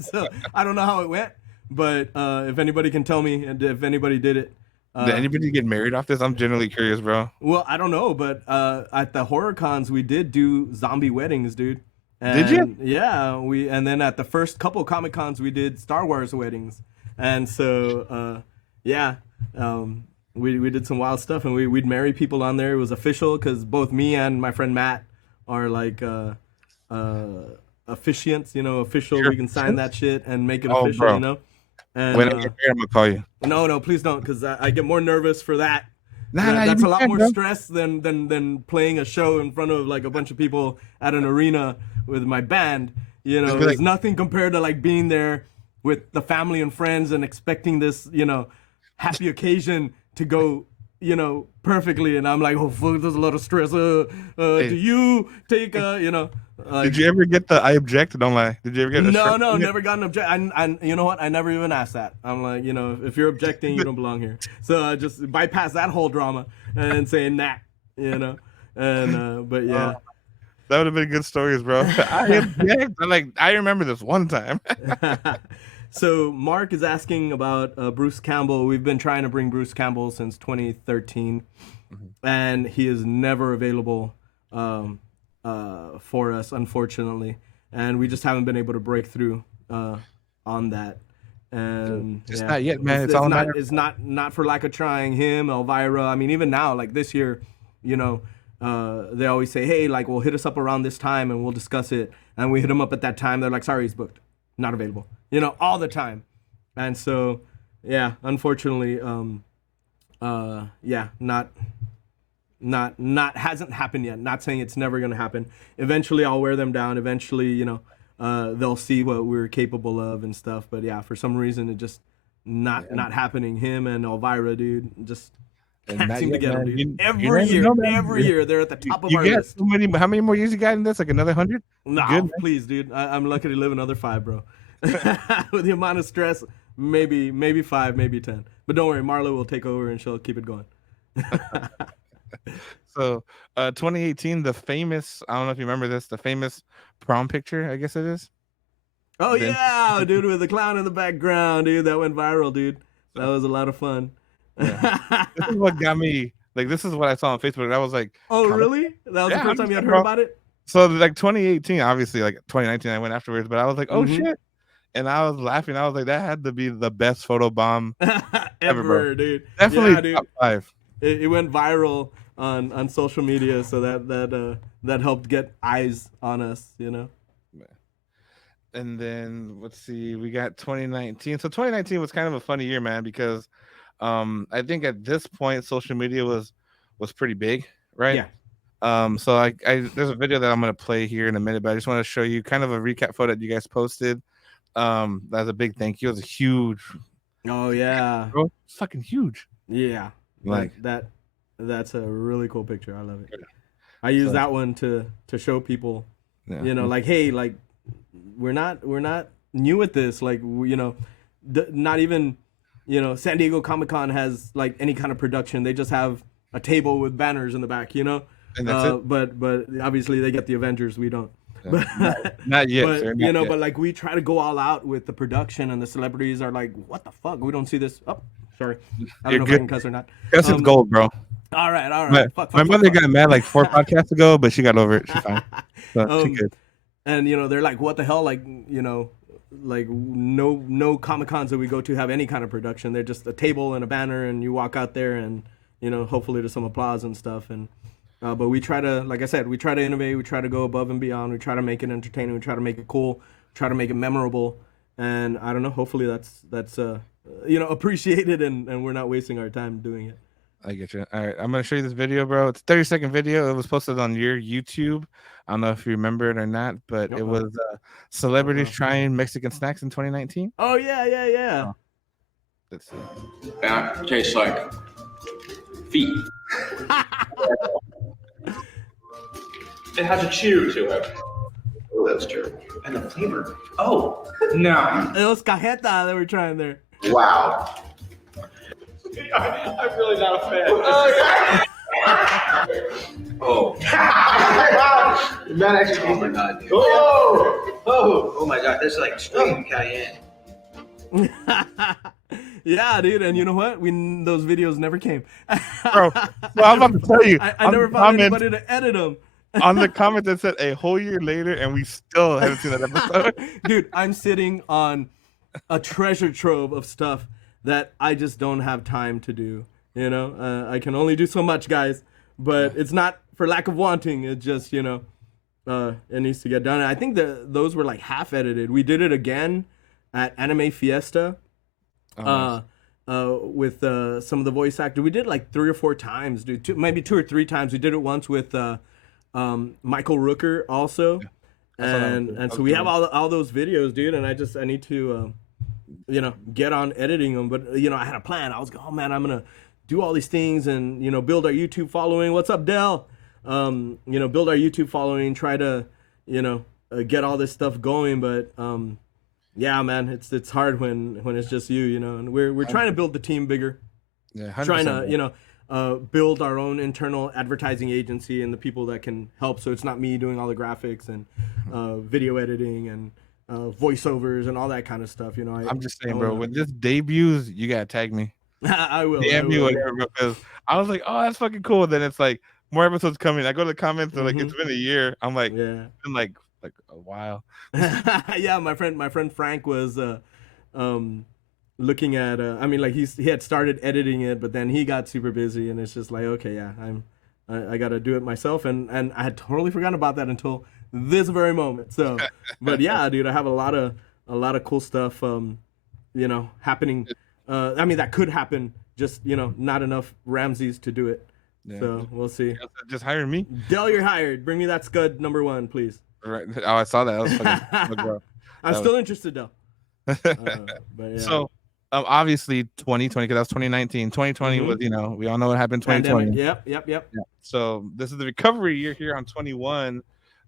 so I don't know how it went. But if anybody can tell me, and if anybody did it, Did anybody get married off this? I'm genuinely curious, bro. well, I don't know, but at the horror cons we did do zombie weddings, dude. Did you? And yeah, and then at the first couple Comic Cons we did Star Wars weddings, and so yeah, we did some wild stuff, and we'd marry people on there. It was official because both me and my friend Matt are like officiants, official. You're We can sign that shit and make it Oh, official, bro. And When I get married, I'm gonna call you. no, please don't, because I get more nervous for that. Nah, That's you a lot can, more bro. stress than playing a show in front of like a bunch of people at an arena with my band. Just be There's like- nothing compared to like being there with the family and friends and expecting this, happy occasion to go, perfectly. And I'm like, oh fuck, there's a lot of stress. Do you take like, Did you ever get the I object? Don't lie. Did you ever get a no, shirt? never got an object. And you know what? I never even asked that. I'm like, if you're objecting, you don't belong here. So I just bypass that whole drama and say nah, And but yeah. That would have been good stories, bro. I object. I remember this one time. So Mark is asking about Bruce Campbell. We've been trying to bring Bruce Campbell since 2013, and he is never available for us, unfortunately. And we just haven't been able to break through on that. And It's not yet, man. It's all not. matter. It's not for lack of trying. Him, Elvira. I mean, even now, like this year, they always say, hey, like, well, hit us up around this time and we'll discuss it. And we hit them up at that time. They're like, sorry, he's booked, not available. All the time. And so, yeah, unfortunately, yeah, not hasn't happened yet. Not saying it's never gonna happen. Eventually, I'll wear them down. Eventually, they'll see what we're capable of and stuff. But yeah, for some reason, it just not happening. Him and Elvira, dude, just can't seem to get them, dude. Every year, they're at the top of our You got list. so many. How many more years you got in this? Like another 100? No, Good, man. please, dude. I'm lucky to live another 5, bro. With the amount of stress, maybe 5, maybe 10. But don't worry, Marla will take over and she'll keep it going. So, 2018, the famous. I don't know if you remember this. The famous prom picture. I guess it is. Oh Then- yeah, dude, with the clown in the background, dude. That went viral, dude. That was a lot of fun. This is what got me. Like, this is what I saw on Facebook. And I was like, Oh Come- really? That was Yeah, the first time you had 100%, heard bro. about it? so like 2018, obviously, like 2019, I went afterwards. But I was like, oh Mhm. shit, and I was laughing. I was like, that had to be the best photo bomb. Ever, bro. dude. Definitely Yeah, dude. top 5. It went viral on social media, so that helped get eyes on us, And then let's see, we got 2019. So 2019 was kind of a funny year, man, because I think at this point social media was pretty big, right? Yeah. So I there's a video that I'm gonna play here in a minute, but I just want to show you kind of a recap photo that you guys posted. That's a big thank you. It was a huge, Oh yeah. bro, it's fucking huge. Yeah. Like, that That's a really cool picture. I love it. I use that one to show people, Yeah. you know, like, hey, like we're not new at this. Like, you know, not even, you know, San Diego Comic-Con has like any kind of production. They just have a table with banners in the back, you know. And that's it. But obviously they get the Avengers. We don't. Yeah. But, Not yet, but, sir. Not you know, yet. but like we try to go all out with the production, and the celebrities are like, "What the fuck? We don't see this." Oh, sorry, I don't You're know if good. I can cuss or not. Guess it's gold, bro. All right. My mother got mad like 4 podcasts ago, but she got over it. She's fine. So she good. And you know, they're like, "What the hell?" Like, you know, like no Comic Cons that we go to have any kind of production. They're just a table and a banner, and you walk out there, and you know, hopefully there's some applause and stuff. And but we try to, like I said, we try to innovate. We try to go above and beyond. We try to make it entertaining. We try to make it cool. Try to make it memorable. And I don't know. Hopefully that's you know, appreciated, and we're not wasting our time doing it. I get you. All right, I'm gonna show you this video, bro. It's a 30-second video. It was posted on your YouTube. I don't know if you remember it or not, but it was celebrities trying Mexican snacks in 2019. Oh yeah. Oh. Let's see. That tastes like feet. It has a chew to it. Oh, that's true. And the flavor. Oh, no. It was cajeta that we're trying there. Wow. I'm really not a fan. Oh. That actually. Oh my god, dude. Oh my god, that's like straight cayenne. Yeah, dude, and you know what? Those videos never came. Bro, well, I'm about to tell you. I never found anybody to edit them. On the comment that said a whole year later, and we still haven't seen that episode. Dude, I'm sitting on a treasure trove of stuff that I just don't have time to do. You know, I can only do so much, guys. But it's not for lack of wanting. It's just, you know, it needs to get done. And I think those were like half edited. We did it again at Anime Fiesta. With some of the voice actors. We did like 3 or 4 times, dude. Maybe 2 or 3 times. We did it once with Michael Rooker also. And so we have all those videos, dude, and I need to you know, get on editing them. But you know, I had a plan. I was going, oh man, I'm gonna do all these things and, you know, build our YouTube following. What's up, Dell? You know, build our YouTube following, try to, you know, get all this stuff going. But yeah, man, it's hard when it's just you know, and we're trying to build the team bigger. Yeah, 100%. Trying to, you know, build our own internal advertising agency and the people that can help. So it's not me doing all the graphics and video editing and voiceovers and all that kind of stuff. You know, I'm just saying, bro, when this debuts, you gotta tag me. I will. DM me whatever, because I was like, oh, that's fucking cool. Then it's like more episodes coming. I go to the comments, they're like, it's been a year. I'm like, yeah, it's been like a while. Yeah, my friend Frank was looking at I mean, like he had started editing it, but then he got super busy, and it's just like, okay, yeah, I got to do it myself, and I had totally forgotten about that until this very moment. So, but yeah, dude, I have a lot of cool stuff you know, happening. I mean, that could happen, just, you know, not enough Ramseys to do it. Yeah. So we'll see. Just hire me. Dell, you're hired. Bring me that scud number 1, please. Right. Oh, I saw that. That was fucking I'm still interested, Dell. But yeah. So, obviously 2020, because that was 2019. 2020 was, you know, we all know what happened in 2020. Yep. Yeah. So this is the recovery year here on 21.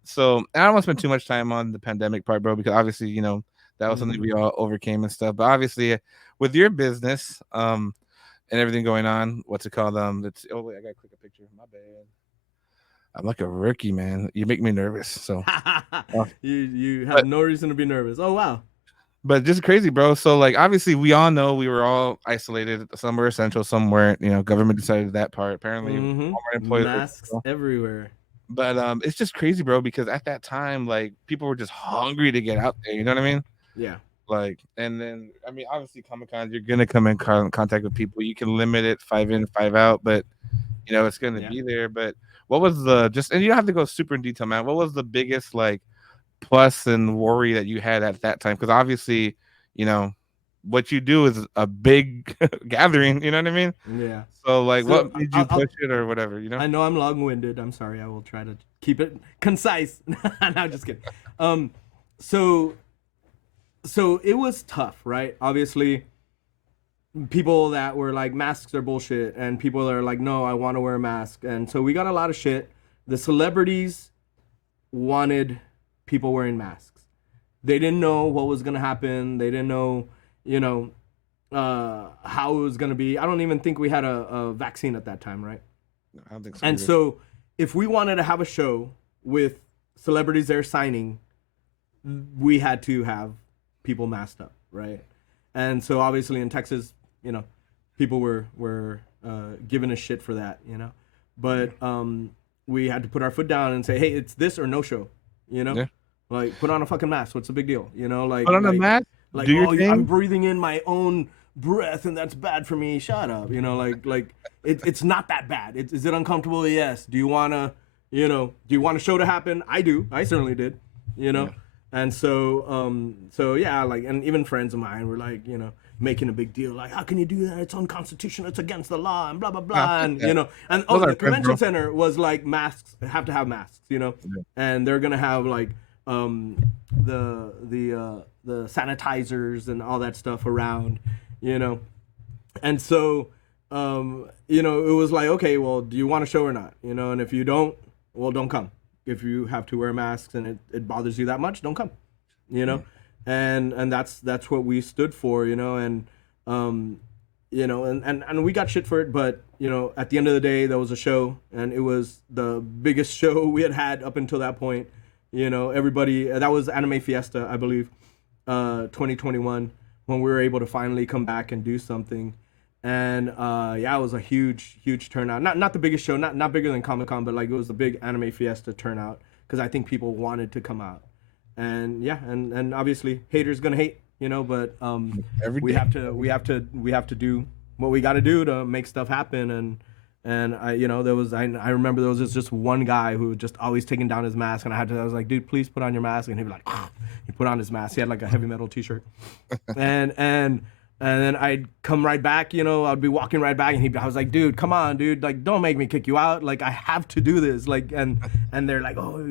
So I don't want to spend too much time on the pandemic part, bro, because obviously, you know, that was something we all overcame and stuff. But obviously, with your business, and everything going on, what's it called? It's, oh wait, I gotta click a picture. My bad. I'm like a rookie, man. You make me nervous. So you have no reason to be nervous. Oh wow. But just crazy, bro. So like, obviously, we all know we were all isolated. Some were essential, some weren't. You know, government decided that part. Apparently, masks everywhere. But it's just crazy, bro, because at that time, like, people were just hungry to get out there. You know what I mean? Yeah. Like, and then, I mean, obviously, Comic-Con, you're going to come in contact with people. You can limit it 5 in, 5 out, but, you know, it's going to be there. But what was and you don't have to go super in detail, man. What was the biggest, like, plus and worry that you had at that time? Because obviously, you know, what you do is a big gathering. You know what I mean? Yeah. So, like, what made you push it or whatever, you know? I know I'm long-winded. I'm sorry. I will try to keep it concise. No, I'm just kidding. So it was tough, right? Obviously, people that were like masks are bullshit, and people that are like, no, I want to wear a mask. And so we got a lot of shit. The celebrities wanted people wearing masks. They didn't know what was gonna happen. They didn't know, how it was gonna be. I don't even think we had a vaccine at that time, right? I don't think so. And either. so if we wanted to have a show with celebrities there signing, we had to have people masked up, right? And so obviously in Texas, people were giving a shit for that, but we had to put our foot down and say, hey, it's this or no show, Yeah. like put on a fucking mask. What's the big deal? Like Put on a mask. Like, do your oh, thing. I'm breathing in my own breath and that's bad for me. Shut up. It's not that bad. Is it uncomfortable? Yes. Do you want a show to happen? I do. I certainly did, Yeah. And so yeah, like, and even friends of mine were like, making a big deal, like, how can you do that? It's unconstitutional. It's against the law, and blah blah blah, and yeah. and Those are the convention friends, bro. center was like masks have to have masks, and they're gonna have like the sanitizers and all that stuff around, and so it was like, okay, well, do you want a show or not, and if you don't, well, don't come. If you have to wear masks and it bothers you that much, don't come, and that's what we stood for, and we got shit for it, but at the end of the day, there was a show, and it was the biggest show we had up until that point. Everybody, that was Anime Fiesta, I believe, 2021, when we were able to finally come back and do something. And it was a huge turnout. Not the biggest show, not bigger than Comic-Con, but like it was the big Anime Fiesta turnout, because I think people wanted to come out. And and obviously haters gonna hate, but we have to do what we got to do to make stuff happen. And I remember there was just one guy who was just always taking down his mask, and I was like, dude, please put on your mask. And he'd be like, he put on his mask. He had like a heavy metal t-shirt, and then I'd come right back, I'd be walking right back, and I was like, dude, come on, dude, like, don't make me kick you out. Like, I have to do this. Like, and they're like, oh,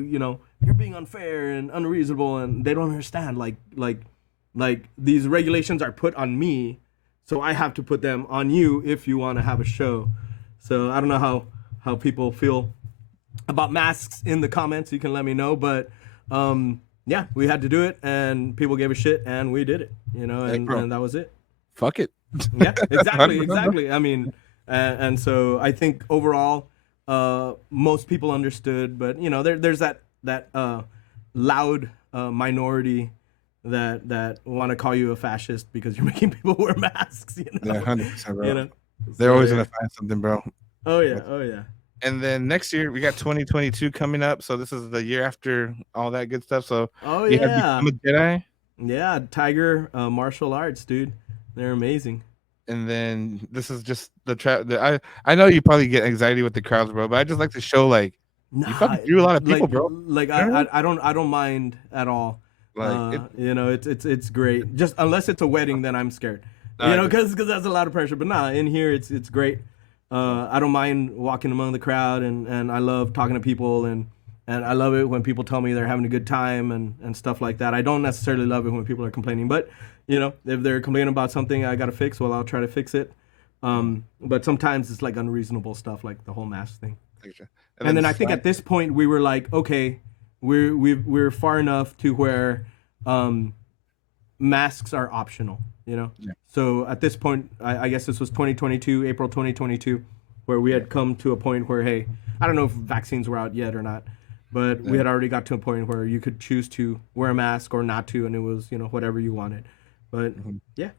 you're being unfair and unreasonable, and they don't understand. Like these regulations are put on me, so I have to put them on you if you want to have a show. So I don't know how people feel about masks in the comments. You can let me know, but yeah, we had to do it, and people gave a shit, and we did it, and that was it. Fuck it. Yeah, exactly. I mean, and so I think overall, most people understood, but there's that loud minority that want to call you a fascist because you're making people wear masks. Yeah, 100%, bro. So, They're always gonna find something, bro. Oh yeah. And then next year we got 2022 coming up, so this is the year after all that good stuff. So you have Become a Jedi. Yeah, Tiger martial arts, dude. They're amazing. And then this is just I know you probably get anxiety with the crowds, bro, but I just like to show like you fucking drew a lot of people, bro. Like I don't mind at all. Like it's great. Just unless it's a wedding, then I'm scared. Because that's a lot of pressure. But nah, in here it's great. I don't mind walking among the crowd, and I love talking to people, and I love it when people tell me they're having a good time and stuff like that. I don't necessarily love it when people are complaining, but if they're complaining about something I gotta fix, well, I'll try to fix it. But sometimes it's like unreasonable stuff, like the whole mask thing. And then I think at this point we were like, okay, we're far enough to where masks are optional, Yeah. So at this point, I guess this was April 2022, where we had come to a point where, hey, I don't know if vaccines were out yet or not, but we had already got to a point where you could choose to wear a mask or not to, and it was, whatever you wanted. But yeah.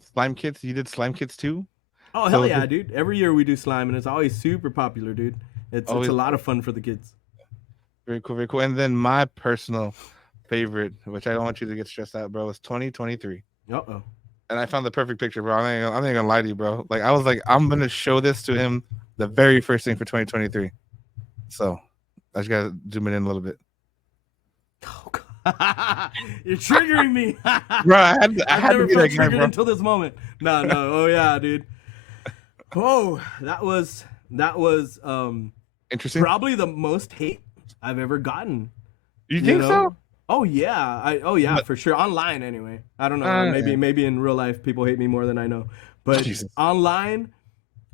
Slime kits, you did slime kits too? Oh, hell yeah, dude. Every year we do slime, and it's always super popular, dude. It's a lot of fun for the kids. Very cool, very cool. And then my personal favorite, which I don't want you to get stressed out, bro, is 2023. Uh-oh. And I found the perfect picture, bro. I ain't gonna lie to you, bro. Like, I was like, I'm gonna show this to him the very first thing for 2023. So I just gotta zoom it in a little bit. Oh, God. You're triggering me. Bro, I had to be that guy, bro. Until this moment. No. Oh yeah, dude. Oh, that was interesting. Probably the most hate I've ever gotten. You think so? Oh yeah, for sure. Online anyway. I don't know. Maybe in real life people hate me more than I know. But Jesus. online,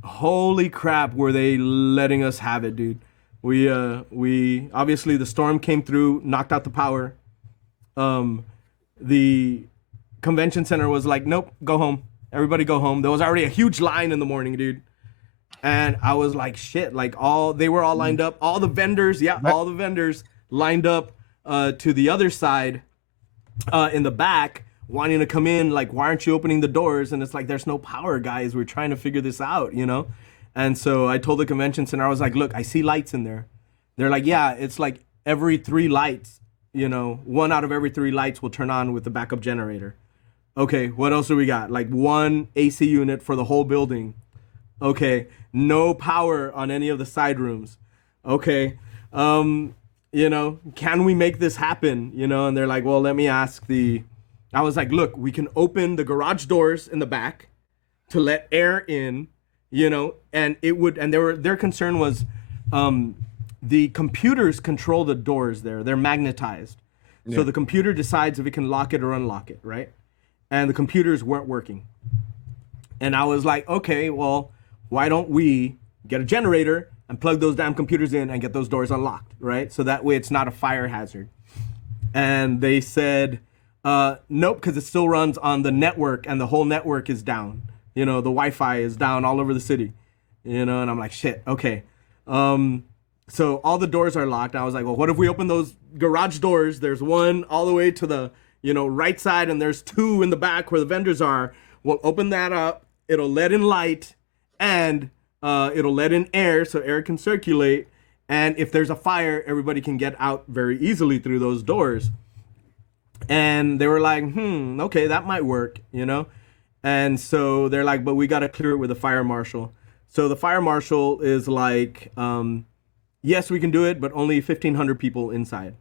holy crap, were they letting us have it, dude. We obviously the storm came through, knocked out the power. The convention center was like, nope, go home. Everybody go home. There was already a huge line in the morning, dude. And I was like, shit, like they were all lined up. All the vendors lined up to the other side in the back, wanting to come in. Like, why aren't you opening the doors? And it's like, there's no power, guys. We're trying to figure this out, you know? And so I told the convention center, I was like, look, I see lights in there. They're like, yeah, it's like every 3 lights, you know, 1 out of every 3 lights will turn on with the backup generator. Okay, what else do we got? Like 1 AC unit for the whole building. Okay, no power on any of the side rooms. Okay, you know, can we make this happen? You know, and they're like, well, let me ask I was like, look, we can open the garage doors in the back to let air in, you know, and their concern was the computers control the doors there. They're magnetized. Yeah. So the computer decides if it can lock it or unlock it, right? And the computers weren't working. And I was like, okay, well, why don't we get a generator and plug those damn computers in and get those doors unlocked, right? So that way it's not a fire hazard. And they said, nope, because it still runs on the network and the whole network is down. You know, the Wi-Fi is down all over the city, you know, and I'm like, shit, okay. So all the doors are locked. I was like, well, what if we open those garage doors? There's 1 all the way to the, you know, right side, and there's 2 in the back where the vendors are. We'll open that up. It'll let in light, and it'll let in air, so air can circulate. And if there's a fire, everybody can get out very easily through those doors. And they were like, okay, that might work, you know? And so they're like, but we got to clear it with the fire marshal. So the fire marshal is like, yes, we can do it, but only 1,500 people inside.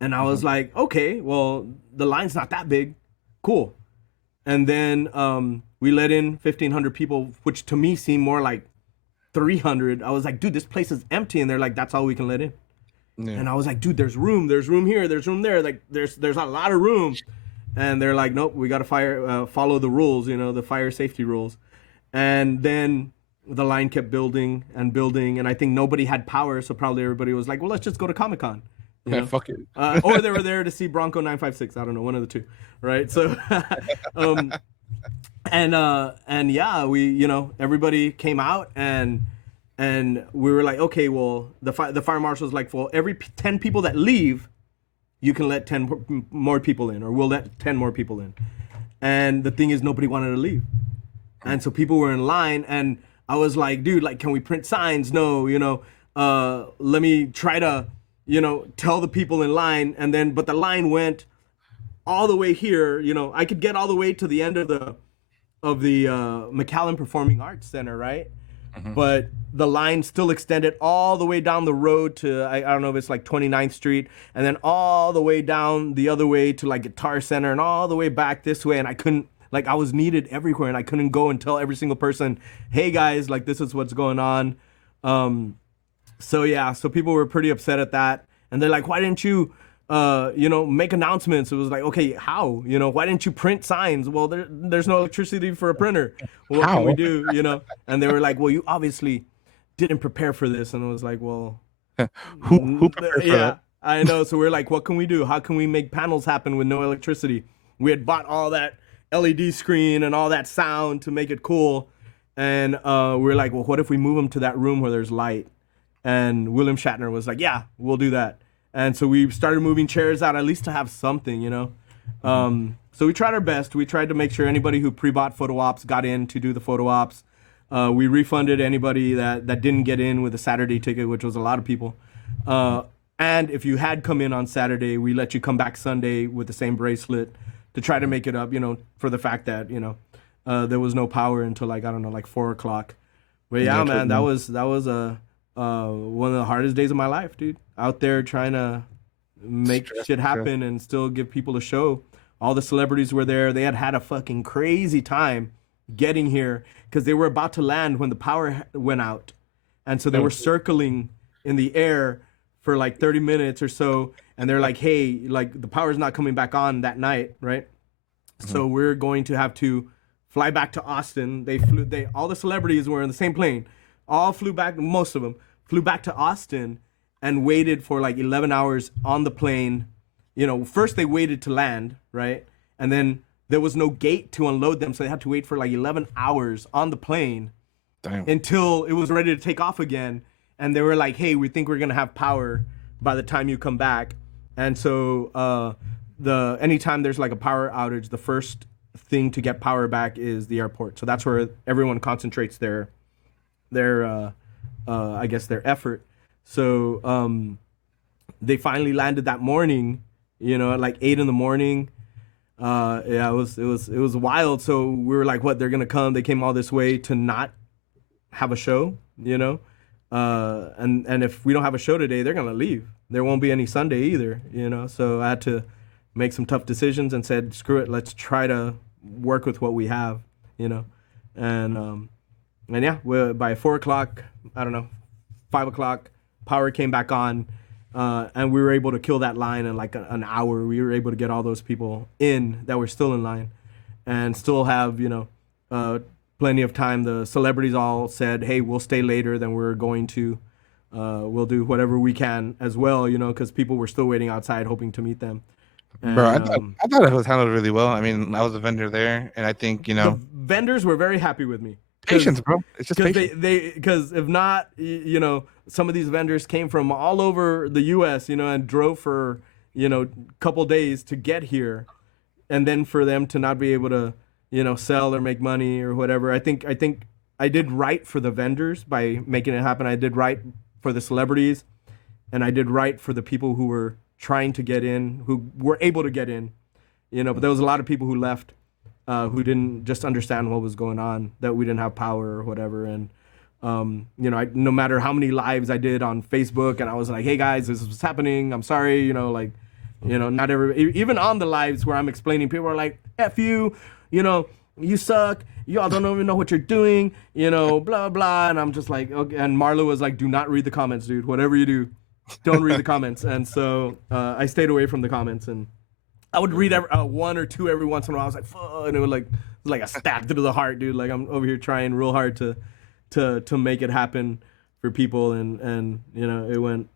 And I was like, okay, well, the line's not that big. Cool. And then we let in 1,500 people, which to me seemed more like 300. I was like, dude, this place is empty. And they're like, that's all we can let in. Yeah. And I was like, dude, there's room here, there's room there. Like, there's a lot of room. And they're like, nope, we got to follow the rules, you know, the fire safety rules. And then the line kept building. And I think nobody had power. So probably everybody was like, well, let's just go to Comic-Con. Yeah, fuck it. Or they were there to see Bronco 956. I don't know, one of the two, right? So, and yeah, we, you know, everybody came out and we were like, okay, well, the fire marshal's like, well, every 10 people that leave, you can let 10 more people in, or we'll let 10 more people in. And the thing is, nobody wanted to leave, and so people were in line, and I was like, dude, like, can we print signs? No, you know, let me try to, you know, tell the people in line. And then, but the line went all the way here, you know, I could get all the way to the end of the McAllen Performing Arts Center, right? Mm-hmm. But the line still extended all the way down the road to, I don't know if it's like 29th Street, and then all the way down the other way to like Guitar Center, and all the way back this way. And I couldn't, like, I was needed everywhere, and I couldn't go and tell every single person, hey guys, like, this is what's going on. So yeah, so people were pretty upset at that, and they're like, why didn't you, you know, make announcements? It was like, okay, how? You know, why didn't you print signs? Well, there's no electricity for a printer. What can we do? You know? And they were like, well, you obviously didn't prepare for this. And I was like, well, who prepared for that? I know. So we're like, what can we do? How can we make panels happen with no electricity? We had bought all that LED screen and all that sound to make it cool. And we're like, well, what if we move them to that room where there's light? And William Shatner was like, yeah, we'll do that. And so we started moving chairs out, at least to have something, you know. So we tried our best. We tried to make sure anybody who pre-bought photo ops got in to do the photo ops. We refunded anybody that didn't get in with a Saturday ticket, which was a lot of people. And if you had come in on Saturday, we let you come back Sunday with the same bracelet to try to make it up, you know, for the fact that, you know, there was no power until like, I don't know, like 4 o'clock. But yeah, man, that was one of the hardest days of my life, dude. Out there trying to make shit happen and still give people a show. All the celebrities were there. They had a fucking crazy time getting here because they were about to land when the power went out. And so they were circling in the air for like 30 minutes or so. And they're like, hey, like the power's not coming back on that night, right? Mm-hmm. So we're going to have to fly back to Austin. All the celebrities were in the same plane, all flew back. Most of them flew back to Austin and waited for like 11 hours on the plane. You know, first they waited to land, right? And then there was no gate to unload them, so they had to wait for like 11 hours on the plane. Damn. Until it was ready to take off again. And they were like, hey, we think we're going to have power by the time you come back. And so anytime there's like a power outage, the first thing to get power back is the airport. So that's where everyone concentrates their I guess their effort. So they finally landed that morning, you know, at like 8 a.m. Yeah, it was wild. So we were like, what, they're gonna come? They came all this way to not have a show, you know? And if we don't have a show today, they're gonna leave. There won't be any Sunday either, you know? So I had to make some tough decisions and said, screw it, let's try to work with what we have, you know? And yeah, by 4 o'clock, I don't know, 5 o'clock, power came back on, and we were able to kill that line in like an hour. We were able to get all those people in that were still in line and still have, you know, plenty of time. The celebrities all said, hey, we'll stay later than we're going to. We'll do whatever we can as well, you know, because people were still waiting outside hoping to meet them. And, bro, I thought it was handled really well. I mean, I was a vendor there, and I think, you know, the vendors were very happy with me. Patience, bro. It's just patience. Because if not, you know, some of these vendors came from all over the U.S., you know, and drove for, you know, a couple days to get here, and then for them to not be able to, you know, sell or make money or whatever. I think I did right for the vendors by making it happen. I did right for the celebrities, and I did right for the people who were trying to get in, who were able to get in, you know. But there was a lot of people who left. Who didn't just understand what was going on, that we didn't have power or whatever. And, you know, no matter how many lives I did on Facebook, and I was like, hey guys, this is what's happening. I'm sorry, you know, like, you know, not even on the lives where I'm explaining, people are like, F you, you know, you suck. Y'all don't even know what you're doing, you know, blah, blah. And I'm just like, okay. And Marlo was like, do not read the comments, dude. Whatever you do, don't read the comments. And so I stayed away from the comments, and I would read one or two every once in a while. I was like, fuck, and it was like a stab to the heart, dude. Like I'm over here trying real hard to make it happen for people, and you know, it went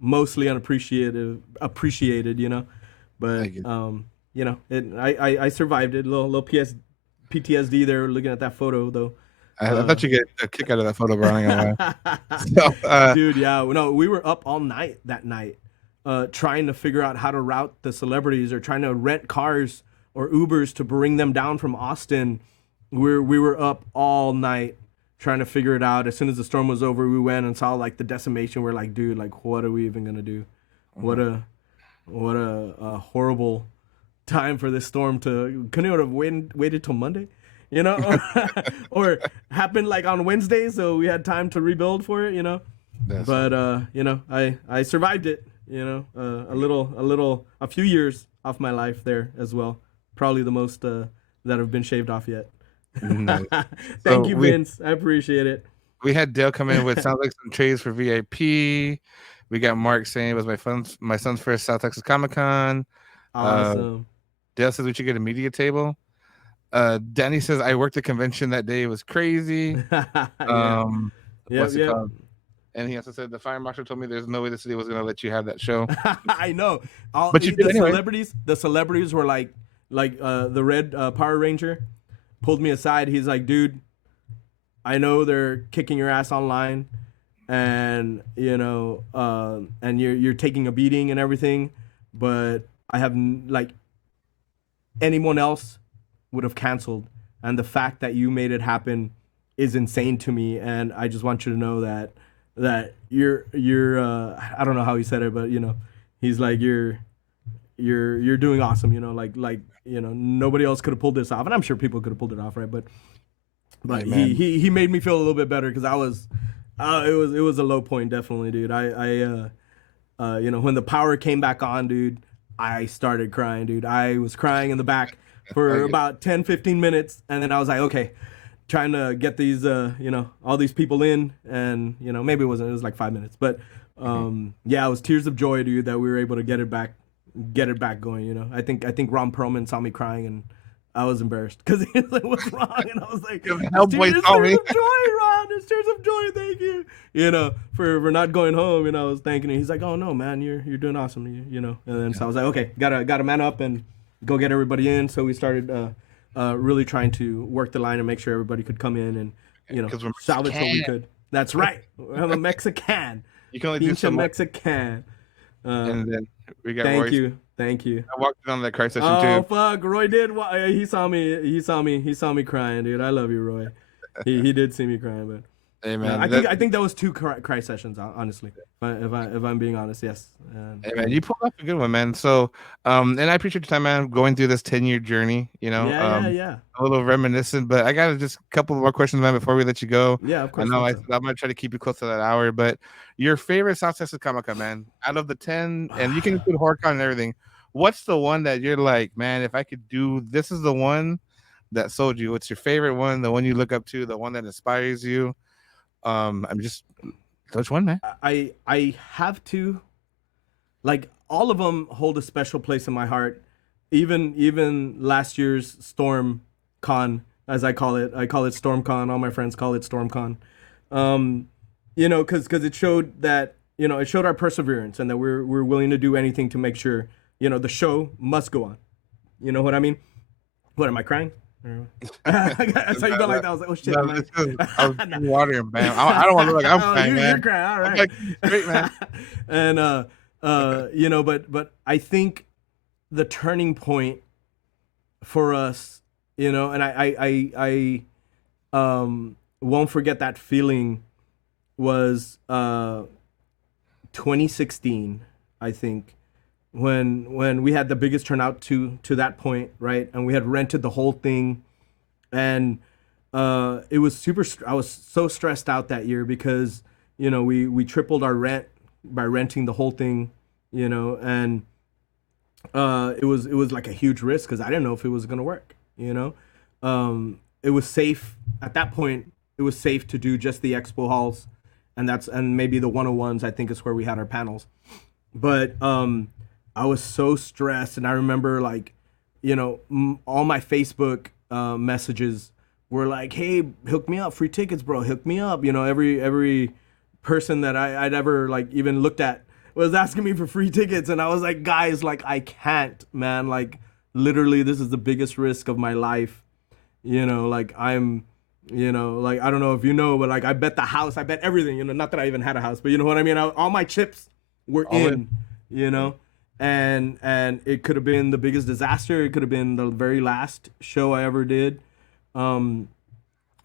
mostly appreciated, you know. But you know, I survived it. Little PTSD there looking at that photo though. I thought you get a kick out of that photo, bro. So, dude, yeah, no, we were up all night that night. Trying to figure out how to route the celebrities, or trying to rent cars or Ubers to bring them down from Austin. We were up all night trying to figure it out. As soon as the storm was over, we went and saw like the decimation. We're like, dude, like, what are we even gonna do? What a horrible time for this storm to. Couldn't it have waited till Monday, you know, or happened like on Wednesday, so we had time to rebuild for it, you know. But you know, I survived it. You know, a few years off my life there as well. Probably the most that have been shaved off yet. Nice. Thank you, Vince. I appreciate it. We had Dale come in with sounds like some trays for VIP. We got Mark saying it was my son's first South Texas Comic Con. Awesome. Dale says we should get a media table. Danny says I worked a convention that day. It was crazy. What's it called? And he also said the fire marshal told me there's no way the city was going to let you have that show. I know. But you did anyway. The celebrities were like the red Power Ranger pulled me aside. He's like, dude, I know they're kicking your ass online, and you know, and you're taking a beating and everything, but I have like anyone else would have canceled, and the fact that you made it happen is insane to me, and I just want you to know that you're I don't know how he said it, but you know, he's like, you're doing awesome, you know, like you know, nobody else could have pulled this off, and I'm sure people could have pulled it off, right? But hey, he made me feel a little bit better, because I was it was a low point, definitely, dude. I you know, when the power came back on, dude, I started crying, dude. I was crying in the back for about 10-15 minutes, and then I was like, okay, trying to get these you know, all these people in, and you know, maybe it was like 5 minutes, but yeah, it was tears of joy, dude, that we were able to get it back going, you know. I think Ron Perlman saw me crying, and I was embarrassed because he was like, "What's wrong?" And I was like, Hellboy "It's saw tears me. of joy, Ron. It's tears of joy. Thank you." You know, for not going home. And I was thanking him. He's like, "Oh no, man, you're doing awesome." You know. And then so I was like, "Okay, gotta man up and go get everybody in." So we started really trying to work the line and make sure everybody could come in and Because we're salvage what we Mexican. could. That's right. I'm a Mexican. You can only do Pinche so much. Mexican. And then we got Roy. Thank you. I walked in on that cry session Oh too. fuck, Roy did. He saw me crying, dude. I love you, Roy. He did see me crying, but Hey man, I think that was 2 cry sessions, honestly. If I'm being honest, yes. Hey man, you pulled off a good one, man. So, and I appreciate your time, man, going through this 10-year journey. Yeah. A little reminiscent, but I got just a couple more questions, man, before we let you go. Yeah, of I course. know I'm gonna try to keep you close to that hour, but your favorite South Texas Comic-Con, man, out of the 10, and you can include HorrorCon and everything. What's the one that you're like, man, if I could do this, is the one that sold you? What's your favorite one? The one you look up to? The one that inspires you? I'm just which one, man? I have to, like, all of them hold a special place in my heart. Even last year's Storm Con, as I call it Storm Con. All my friends call it Storm Con. Because it showed that it showed our perseverance and that we're willing to do anything to make sure the show must go on. You know what I mean? What, am I crying? That's how you go like that. I was like, oh shit, No, man. I was watering, man. I don't want to look like I'm crying, man. You're crying, all right. I'm like, great, man. And but I think the turning point for us, and I won't forget that feeling, was 2016, I think, when we had the biggest turnout to that point, right? And we had rented the whole thing, and it was I was so stressed out that year because we tripled our rent by renting the whole thing, and it was like a huge risk because I didn't know if it was gonna work. It was safe at that point. It was safe to do just the expo halls, and maybe the 101s. I think is where we had our panels, but I was so stressed, and I remember all my Facebook messages were like, "Hey, hook me up, free tickets, bro, hook me up." Every person that I'd ever even looked at was asking me for free tickets, and I was like, "Guys, I can't, man. Literally, this is the biggest risk of my life. I'm." I don't know if but I bet the house, I bet everything, not that I even had a house, but you know what I mean? All my chips were in, and it could have been the biggest disaster. It could have been the very last show I ever did. And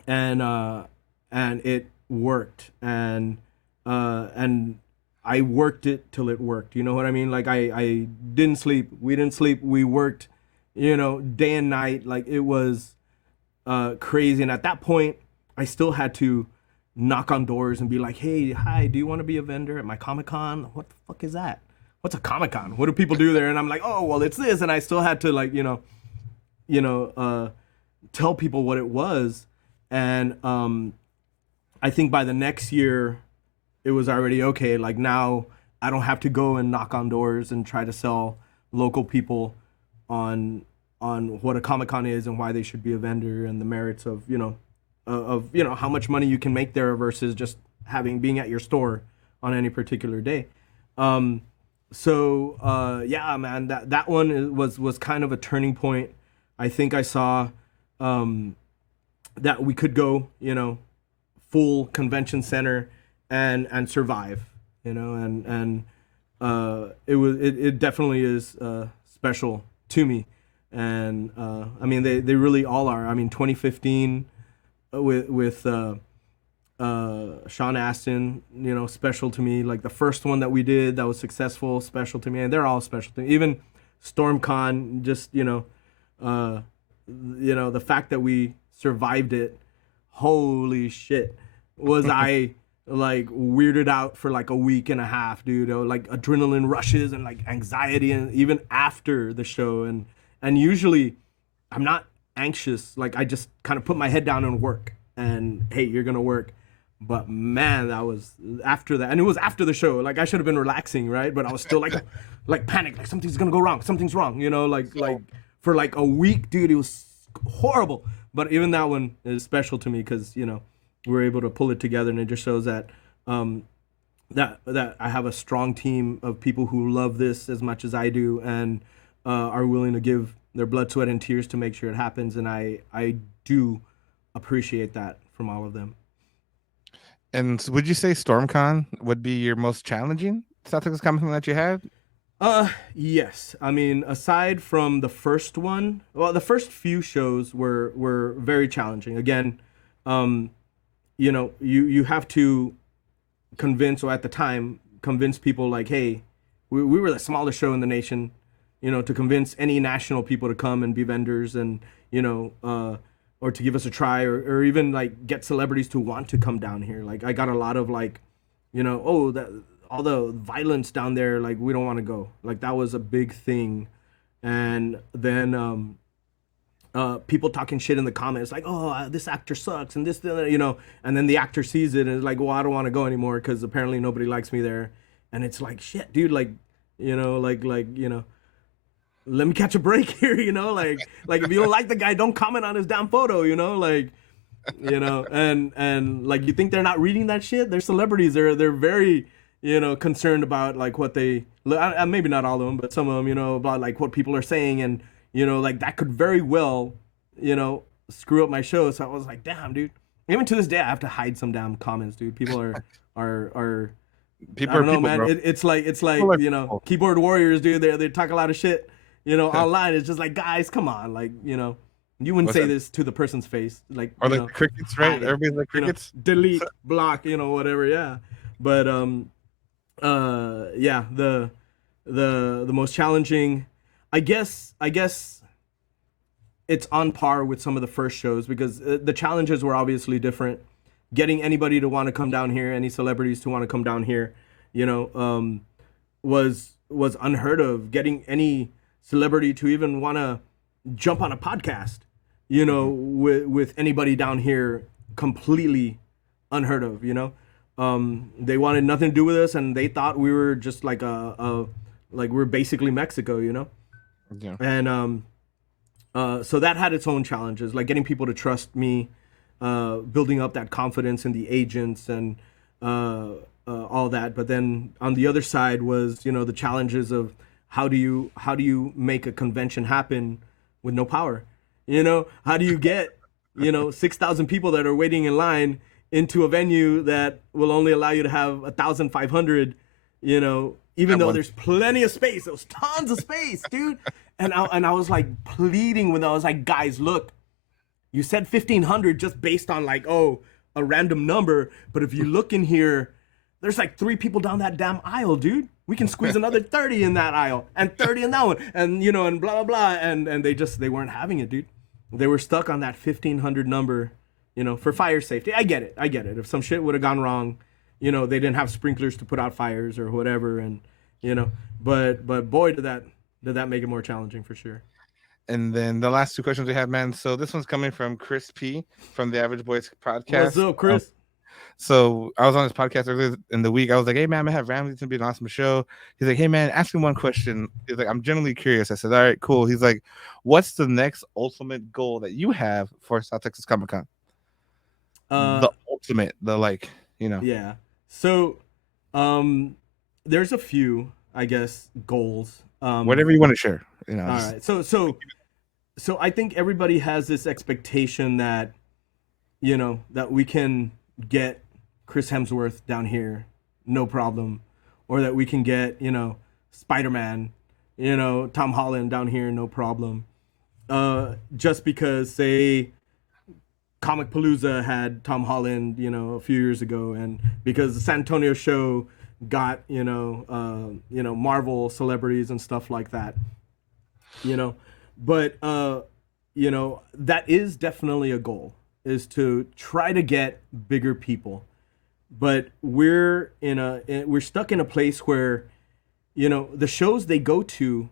it worked, and I worked it till it worked. You know what I mean? I didn't sleep. We didn't sleep. We worked, day and night. It was crazy. And at that point, I still had to knock on doors and be like, "Hey, hi, do you want to be a vendor at my Comic-Con?" What the fuck is that? What's a Comic-Con? What do people do there? And I'm like, "Oh, well, it's this." And I still had to tell people what it was. And I think by the next year, it was already okay. Now I don't have to go and knock on doors and try to sell local people on what a Comic-Con is and why they should be a vendor and the merits of how much money you can make there versus just being at your store on any particular day. Yeah, man, that one was kind of a turning point. I think I saw that we could go, full convention center and survive, and it definitely is special to me. And I mean, they really all are. I mean, 2015 with Sean Astin, special to me. The first one that we did that was successful, special to me, and they're all special to me. Even StormCon, just the fact that we survived it, holy shit, was I weirded out for a week and a half, dude. Adrenaline rushes and anxiety, and even after the show, and usually I'm not anxious. I just kind of put my head down and work, and hey, you're gonna work. But man, that was after that, and it was after the show. I should have been relaxing, right? But I was still panicked, something's gonna go wrong, something's wrong, for a week, dude. It was horrible. But even that one is special to me because we were able to pull it together, and it just shows that that I have a strong team of people who love this as much as I do, and are willing to give their blood, sweat, and tears to make sure it happens. And I do appreciate that from all of them. And would you say StormCon would be your most challenging South Texas Comic Con that you had? Yes. I mean, aside from the first one, well, the first few shows were very challenging. Again, you have to convince, or at the time, convince people like, hey, we were the smallest show in the nation, to convince any national people to come and be vendors, and, or to give us a try, or even like get celebrities to want to come down here. Like I got a lot of like, oh, that all the violence down there, like we don't want to go. Like that was a big thing. And then people talking shit in the comments, like, oh, this actor sucks, and this, and then the actor sees it and is like, well, I don't want to go anymore because apparently nobody likes me there. And it's like, shit, dude, like, let me catch a break here, like if you don't like the guy, don't comment on his damn photo, and like, you think they're not reading that shit? They're celebrities. They're very, concerned about like what they, maybe not all of them, but some of them, about like what people are saying, and like that could very well, screw up my show. So I was like, damn, dude. Even to this day, I have to hide some damn comments, dude. People are people I don't know, people, man. bro. It's like People. keyboard warriors, dude. They talk a lot of shit, online. It's just like, guys, come on, like, you wouldn't say this to the person's face, like, Or like crickets, right? hide. Everybody's like crickets. Delete, block, whatever, yeah. But yeah, the most challenging, I guess it's on par with some of the first shows, because the challenges were obviously different. Getting anybody to want to come down here, any celebrities to want to come down here, was unheard of. Getting any celebrity to even want to jump on a podcast, with anybody down here, completely unheard of. They wanted nothing to do with us, and they thought we were just like like we're basically Mexico, Yeah. And so that had its own challenges, like getting people to trust me, building up that confidence in the agents, and all that. But then on the other side was, the challenges of how do you make a convention happen with no power? How do you get 6,000 people that are waiting in line into a venue that will only allow you to have 1,500? Even though there's plenty of space, there was tons of space, dude. And I was like pleading when I was like, guys, look, you said 1,500 just based on like, oh, a random number. But if you look in here, there's like 3 people down that damn aisle, dude. We can squeeze another 30 in that aisle, and 30 in that one, and and blah, blah, blah. And they weren't having it, dude. They were stuck on that 1,500 number, for fire safety. I get it. If some shit would have gone wrong, they didn't have sprinklers to put out fires or whatever. And, but boy, did that make it more challenging for sure. And then the last 2 questions we have, man. So this one's coming from Chris P from the Average Boys podcast. What's up, Chris? So I was on his podcast earlier in the week. I was like, hey, man, I'm going to have Ramsey. It's going to be an awesome show. He's like, hey, man, ask me one question. He's like, I'm genuinely curious. I said, all right, cool. He's like, what's the next ultimate goal that you have for South Texas Comic Con? The ultimate, Yeah. So there's a few, I guess, goals. Whatever you want to share. All right. So I think everybody has this expectation that, that we can get Chris Hemsworth down here, no problem, or that we can get, Spider-Man, Tom Holland down here, no problem. Just because, say, Comic Palooza had Tom Holland, a few years ago, and because the San Antonio show got, Marvel celebrities and stuff like that, but that is definitely a goal, is to try to get bigger people. But we're stuck in a place where, the shows they go to,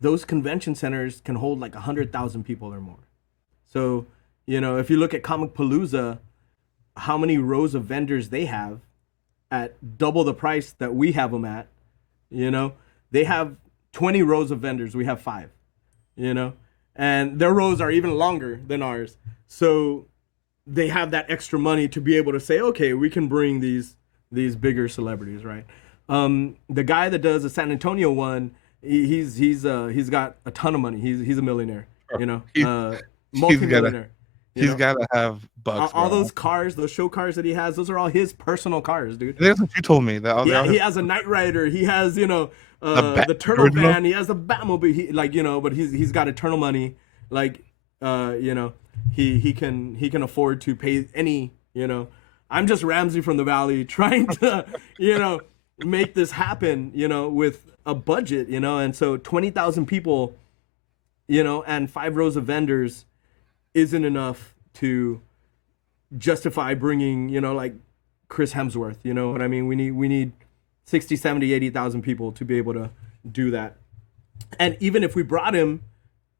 those convention centers can hold like 100,000 people or more. So, if you look at Comic Palooza, how many rows of vendors they have at double the price that we have them at, they have 20 rows of vendors. We have 5, and their rows are even longer than ours. So they have that extra money to be able to say, okay, we can bring these bigger celebrities, right? The guy that does the San Antonio one, he's got a ton of money. He's a millionaire, you know, multi-millionaire. He's gotta have bucks. All those cars, those show cars that he has, those are all his personal cars, dude. That's what you told me. He has a Knight Rider. He has, the Turtle Van. He has the Batmobile. But he's got eternal money. He can afford to pay any. I'm just Ramsey from the Valley trying to, make this happen. With a budget. And so 20,000 people, and 5 rows of vendors isn't enough to justify bringing, like Chris Hemsworth, you know what I mean? We need 60, 70, 80,000 people to be able to do that. And even if we brought him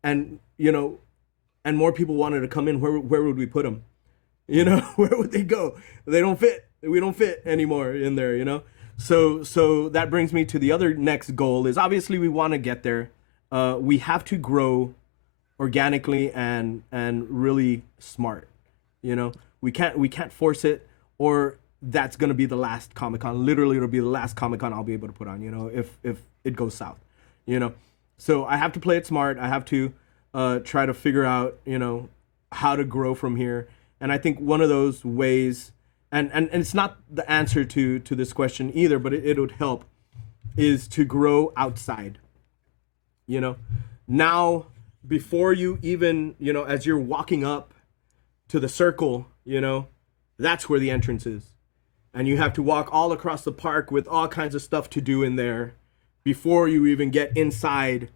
and, and more people wanted to come in, where would we put them? Where would they go? They don't fit. We don't fit anymore in there, So that brings me to the other next goal is obviously we want to get there. We have to grow organically and really smart. We can't force it, or that's going to be the last Comic-Con. Literally, it'll be the last Comic-Con I'll be able to put on, if it goes south, So I have to play it smart. I have to try to figure out, how to grow from here. And I think one of those ways, and it's not the answer to this question either, but it would help, is to grow outside. Now, before you even, as you're walking up to the circle, that's where the entrance is. And you have to walk all across the park with all kinds of stuff to do in there before you even get inside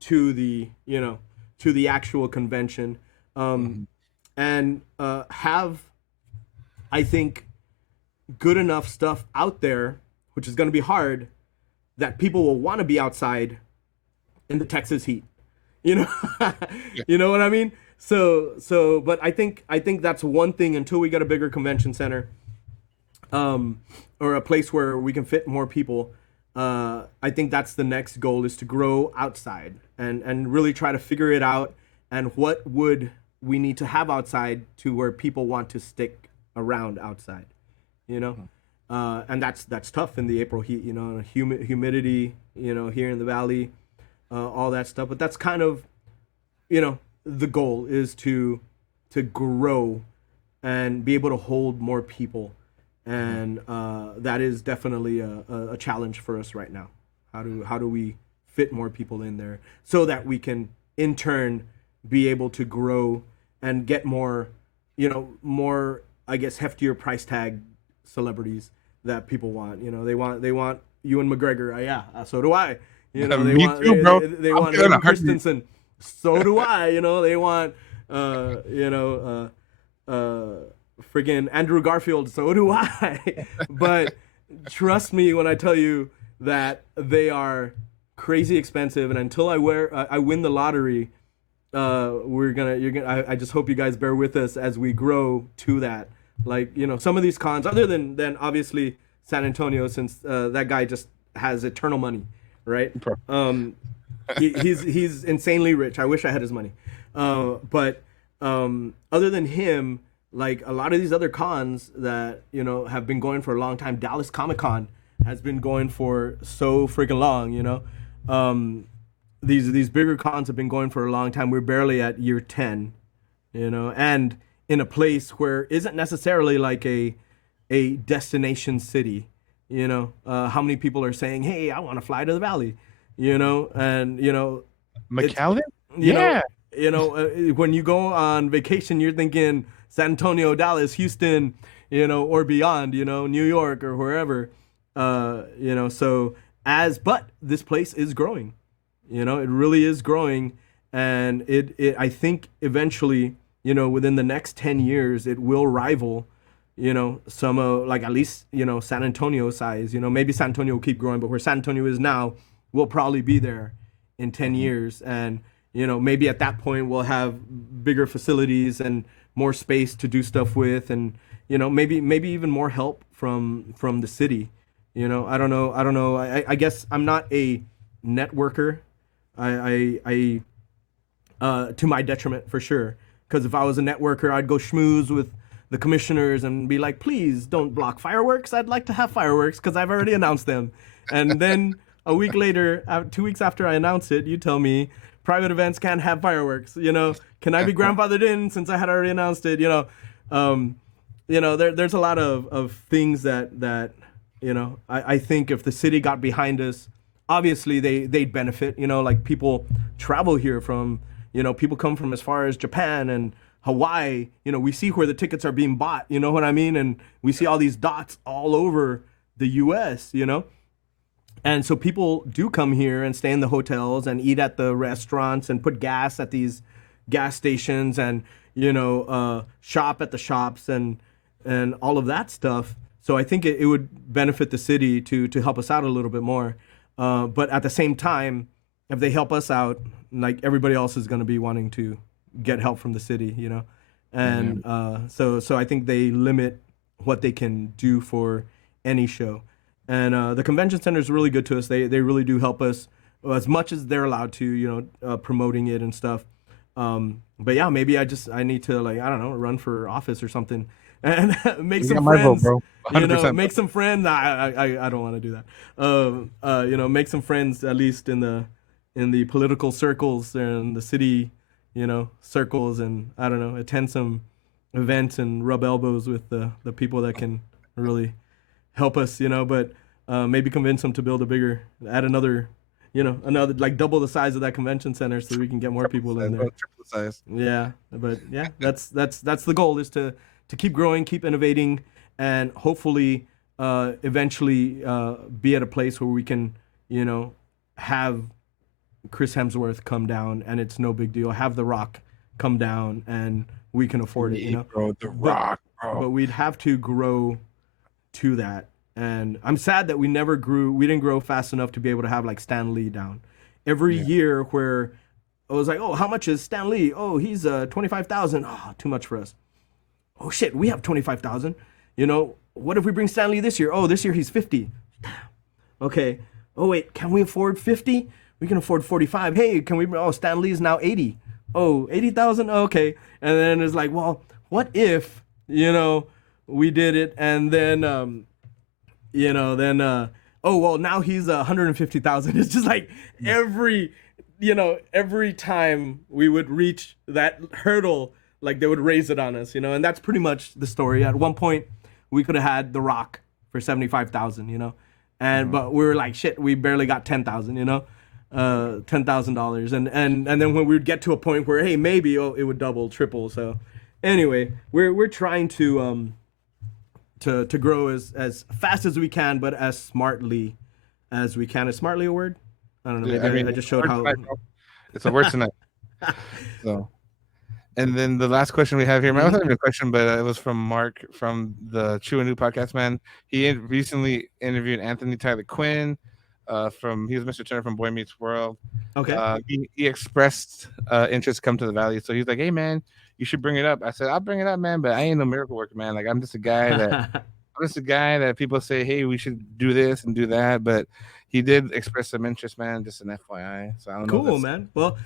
to the, to the actual convention. And have, I think, good enough stuff out there, which is going to be hard, that people will want to be outside in the Texas heat. You know what I mean? So, but I think that's one thing until we get a bigger convention center, or a place where we can fit more people. I think that's the next goal, is to grow outside and really try to figure it out. And what would we need to have outside to where people want to stick around outside, and that's tough in the April heat, humidity, here in the Valley. All that stuff, but that's kind of, the goal is to grow and be able to hold more people, and that is definitely a challenge for us right now. How do we fit more people in there so that we can in turn be able to grow and get more, more, I guess, heftier price tag celebrities that people want. They want Ewan McGregor. Yeah, so do I. They want Hayden Christensen. So do I. They want friggin' Andrew Garfield. So do I. But trust me when I tell you that they are crazy expensive. And until I win the lottery, I just hope you guys bear with us as we grow to that. Some of these cons, other than obviously San Antonio, since that guy just has eternal money. Right. He's insanely rich. I wish I had his money. But other than him, like a lot of these other cons that, have been going for a long time, Dallas Comic-Con has been going for so freaking long, these bigger cons have been going for a long time. We're barely at year 10, and in a place where isn't necessarily like a destination city. How many people are saying, hey, I want to fly to the Valley, and, McAllen? When you go on vacation, you're thinking San Antonio, Dallas, Houston, or beyond, New York or wherever, but this place is growing, it really is growing. And I think eventually, within the next 10 years, it will rival some like at least, San Antonio size, maybe San Antonio will keep growing, but where San Antonio is now, we'll probably be there in 10 years. And, maybe at that point we'll have bigger facilities and more space to do stuff with. And, maybe even more help from the city. I don't know. I guess I'm not a networker. I to my detriment for sure. Because if I was a networker, I'd go schmooze with the commissioners and be like, please don't block fireworks. I'd like to have fireworks because I've already announced them. And then a week later, 2 weeks after I announce it, you tell me private events can't have fireworks. Can I be grandfathered in since I had already announced it? There's a lot of things that I think if the city got behind us, obviously they'd benefit. Like people travel here from, people come from as far as Japan and Hawaii. We see where the tickets are being bought. You know what I mean? And we see all these dots all over the U.S. And so people do come here and stay in the hotels and eat at the restaurants and put gas at these gas stations and shop at the shops and all of that stuff. So I think it would benefit the city to help us out a little bit more. But at the same time, if they help us out, like everybody else is going to be wanting to get help from the city, and so I think they limit what they can do for any show. And the convention center is really good to us. They really do help us as much as they're allowed to, promoting it and stuff. But yeah, maybe I need to, like, I don't know, run for office or something and make some friends. Vote, bro. Make some friends. I don't want to do that. Make some friends at least in the political circles and the city, circles, and I don't know, attend some events and rub elbows with the people that can really help us, but maybe convince them to build add another, like double the size of that convention center so we can get more people in there. Triple size. Yeah, but yeah, that's the goal, is to keep growing, keep innovating, and hopefully eventually be at a place where we can, have Chris Hemsworth come down and it's no big deal. Have The Rock come down and we can afford it, Bro, The Rock, bro. But we'd have to grow to that. And I'm sad that we didn't grow fast enough to be able to have like Stan Lee down. Every year where I was like, oh, how much is Stan Lee? Oh, he's 25,000. Oh, too much for us. Oh shit, we have 25,000. What if we bring Stan Lee this year? Oh, this year he's 50. Okay. Oh wait, can we afford 50? We can afford 45. Hey, can we? Oh, Stan Lee is now 80. Oh, 80,000. Okay. And then it's like, well, what if we did it and then oh well, now he's 150,000. It's just like every time we would reach that hurdle, like they would raise it on us, and that's pretty much the story. At one point, we could have had The Rock for 75,000, and but we were like, shit, we barely got 10,000, $10,000, and then when we would get to a point where, hey, maybe it would double, triple. So anyway, we're trying to grow as fast as we can, but as smartly as we can. Is smartly a word? I don't know. Maybe I just showed how. It's a word tonight. So, and then the last question we have here, man, it wasn't even a question, but it was from Mark from the Chew and New podcast, man. He recently interviewed Anthony Tyler Quinn. He was Mr. Turner from Boy Meets World. Okay. He expressed interest to come to the Valley, so he's like, "Hey, man, you should bring it up." I said, "I'll bring it up, man, but I ain't no miracle worker, man. Like, I'm just a guy that people say, hey, we should do this and do that." But he did express some interest, man. Just an FYI. So I don't know. Cool, man. Well,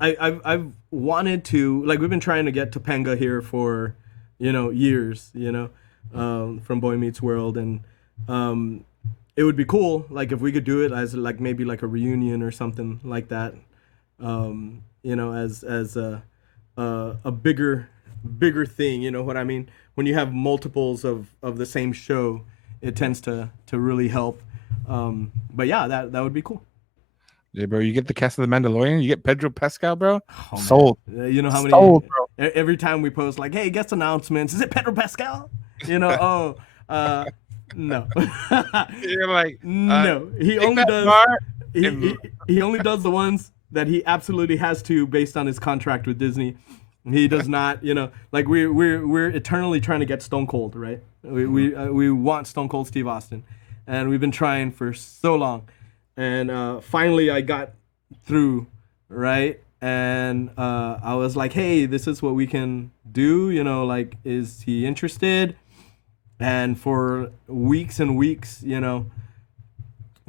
I've wanted to, like, we've been trying to get Topanga here for years, from Boy Meets World, and it would be cool, like, if we could do it as like maybe like a reunion or something like that, as a bigger thing, you know what I mean? When you have multiples of the same show, it tends to really help. But yeah, that would be cool. Yeah, bro. You get the cast of The Mandalorian. You get Pedro Pascal, bro. Oh, sold. You know how many? Sold, bro. Every time we post, like, hey, guest announcements. Is it Pedro Pascal? No. You're like, no. He only does. He only does the ones that he absolutely has to, based on his contract with Disney. He does not, like we're eternally trying to get Stone Cold, right? We want Stone Cold Steve Austin, and we've been trying for so long, and finally I got through, right? And I was like, hey, this is what we can do, like, is he interested? And for weeks and weeks,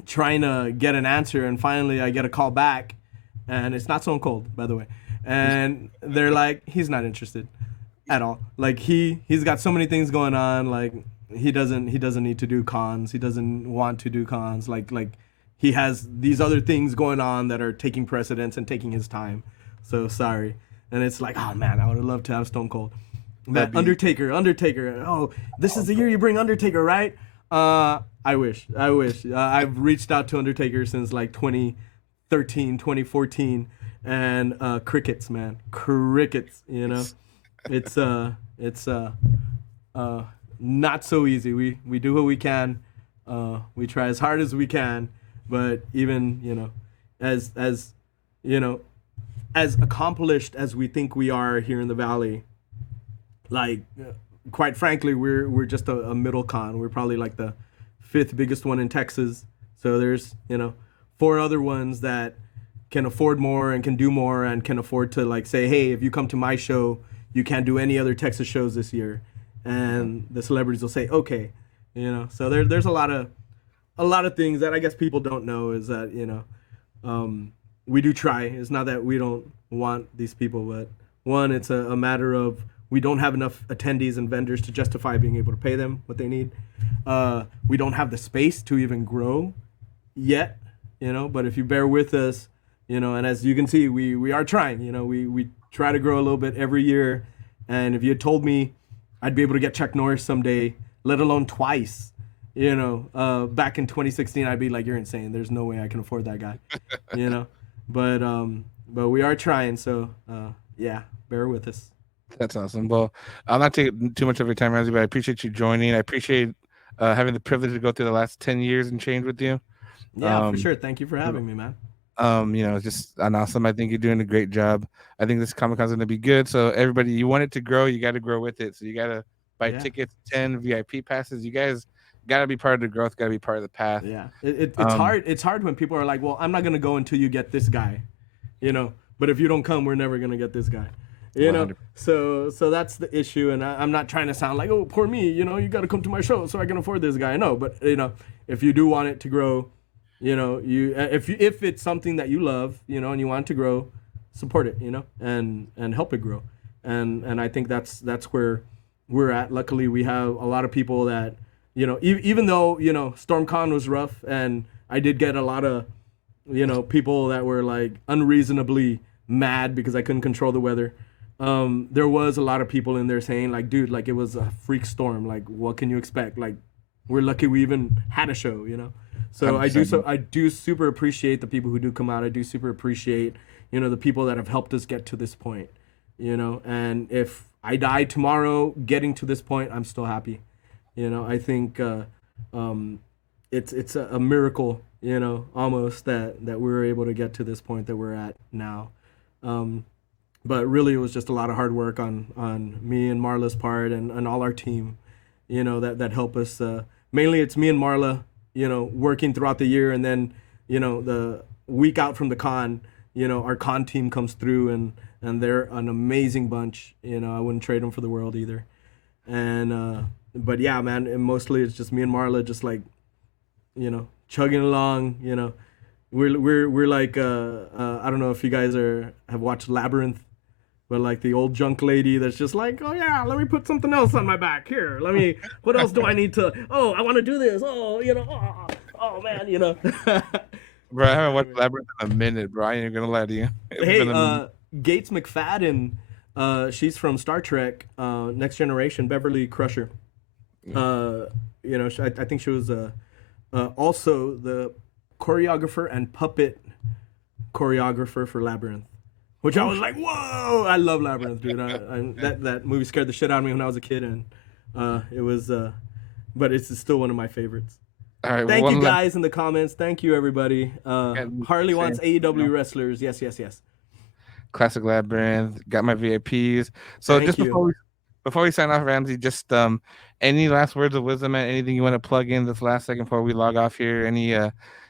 trying to get an answer, and finally I get a call back, and it's not Stone Cold, by the way. And they're like, he's not interested at all. Like he's got so many things going on. Like he doesn't need to do cons. He doesn't want to do cons. Like he has these other things going on that are taking precedence and taking his time. So sorry. And it's like, oh man, I would have loved to have Stone Cold. That Undertaker. Oh, this is the year you bring Undertaker, right? I wish. I've reached out to Undertaker since like 2013, 2014, and crickets, man. Crickets, you know. It's not so easy. We do what we can. We try as hard as we can, but even, you know, as you know, as accomplished as we think we are here in the Valley, like quite frankly, we're just a middle con. We're probably like the 5th biggest one in Texas. So there's, you know, 4 other ones that can afford more and can do more and can afford to like say, hey, if you come to my show, you can't do any other Texas shows this year. And the celebrities will say, okay, you know. So there's a lot of things that I guess people don't know is that, you know, we do try. It's not that we don't want these people, but one, it's a matter of we don't have enough attendees and vendors to justify being able to pay them what they need. We don't have the space to even grow yet, you know, but if you bear with us, you know, and as you can see, we are trying, you know, we try to grow a little bit every year. And if you had told me I'd be able to get Chuck Norris someday, let alone twice, you know, back in 2016, I'd be like, you're insane. There's no way I can afford that guy, you know, but we are trying. So, yeah, bear with us. That's awesome. Well, I'll not take too much of your time, Ramsey, but I appreciate you joining. I appreciate having the privilege to go through the last 10 years and change with you. Yeah, for sure. Thank you for having me, man. You know, just an awesome. I think you're doing a great job. I think this Comic-Con is going to be good. So everybody, you want it to grow, you got to grow with it. So you got to buy tickets, 10 VIP passes. You guys got to be part of the growth, got to be part of the path. Yeah, it's hard. It's hard when people are like, well, I'm not going to go until you get this guy, you know, but if you don't come, we're never going to get this guy. You know, 100%. So that's the issue, and I'm not trying to sound like, oh, poor me, you know, you got to come to my show so I can afford this guy. No, but you know, if you do want it to grow, you know, if it's something that you love, you know, and you want it to grow, support it, you know, and help it grow, and I think that's where we're at. Luckily, we have a lot of people that, you know, even though, you know, StormCon was rough, and I did get a lot of, you know, people that were like unreasonably mad because I couldn't control the weather. There was a lot of people in there saying like, dude, like it was a freak storm. Like, what can you expect? Like, we're lucky we even had a show, you know? So 100%. I do super appreciate the people who do come out. I do super appreciate, you know, the people that have helped us get to this point, you know? And if I die tomorrow getting to this point, I'm still happy. You know, I think, it's a miracle, you know, almost that we were able to get to this point that we're at now. But really, it was just a lot of hard work on me and Marla's part and all our team, you know, that help us. Mainly, it's me and Marla, you know, working throughout the year. And then, you know, the week out from the con, you know, our con team comes through and they're an amazing bunch. You know, I wouldn't trade them for the world either. And, but yeah, man, and mostly it's just me and Marla just like, you know, chugging along, you know. We're like, I don't know if you guys have watched Labyrinth. But like the old junk lady that's just like, oh yeah, let me put something else on my back here. What else do I need to? Oh, I want to do this. Oh, you know, oh man, you know. Bro, I haven't watched Labyrinth in a minute, bro. I ain't gonna lie to you. Hey, Gates McFadden, she's from Star Trek, Next Generation, Beverly Crusher. You know, I think she was also the choreographer and puppet choreographer for Labyrinth. Which I was like, whoa! I love Labyrinth, dude. That movie scared the shit out of me when I was a kid, and it was, but it's still one of my favorites. All right, thank you guys in the comments. Thank you everybody. Harley wants AEW wrestlers. Yes. Classic Labyrinth. Got my VIPs. So Thank you. before we sign off, Ramsey, just any last words of wisdom, man? Anything you want to plug in this last second before we log off here? Any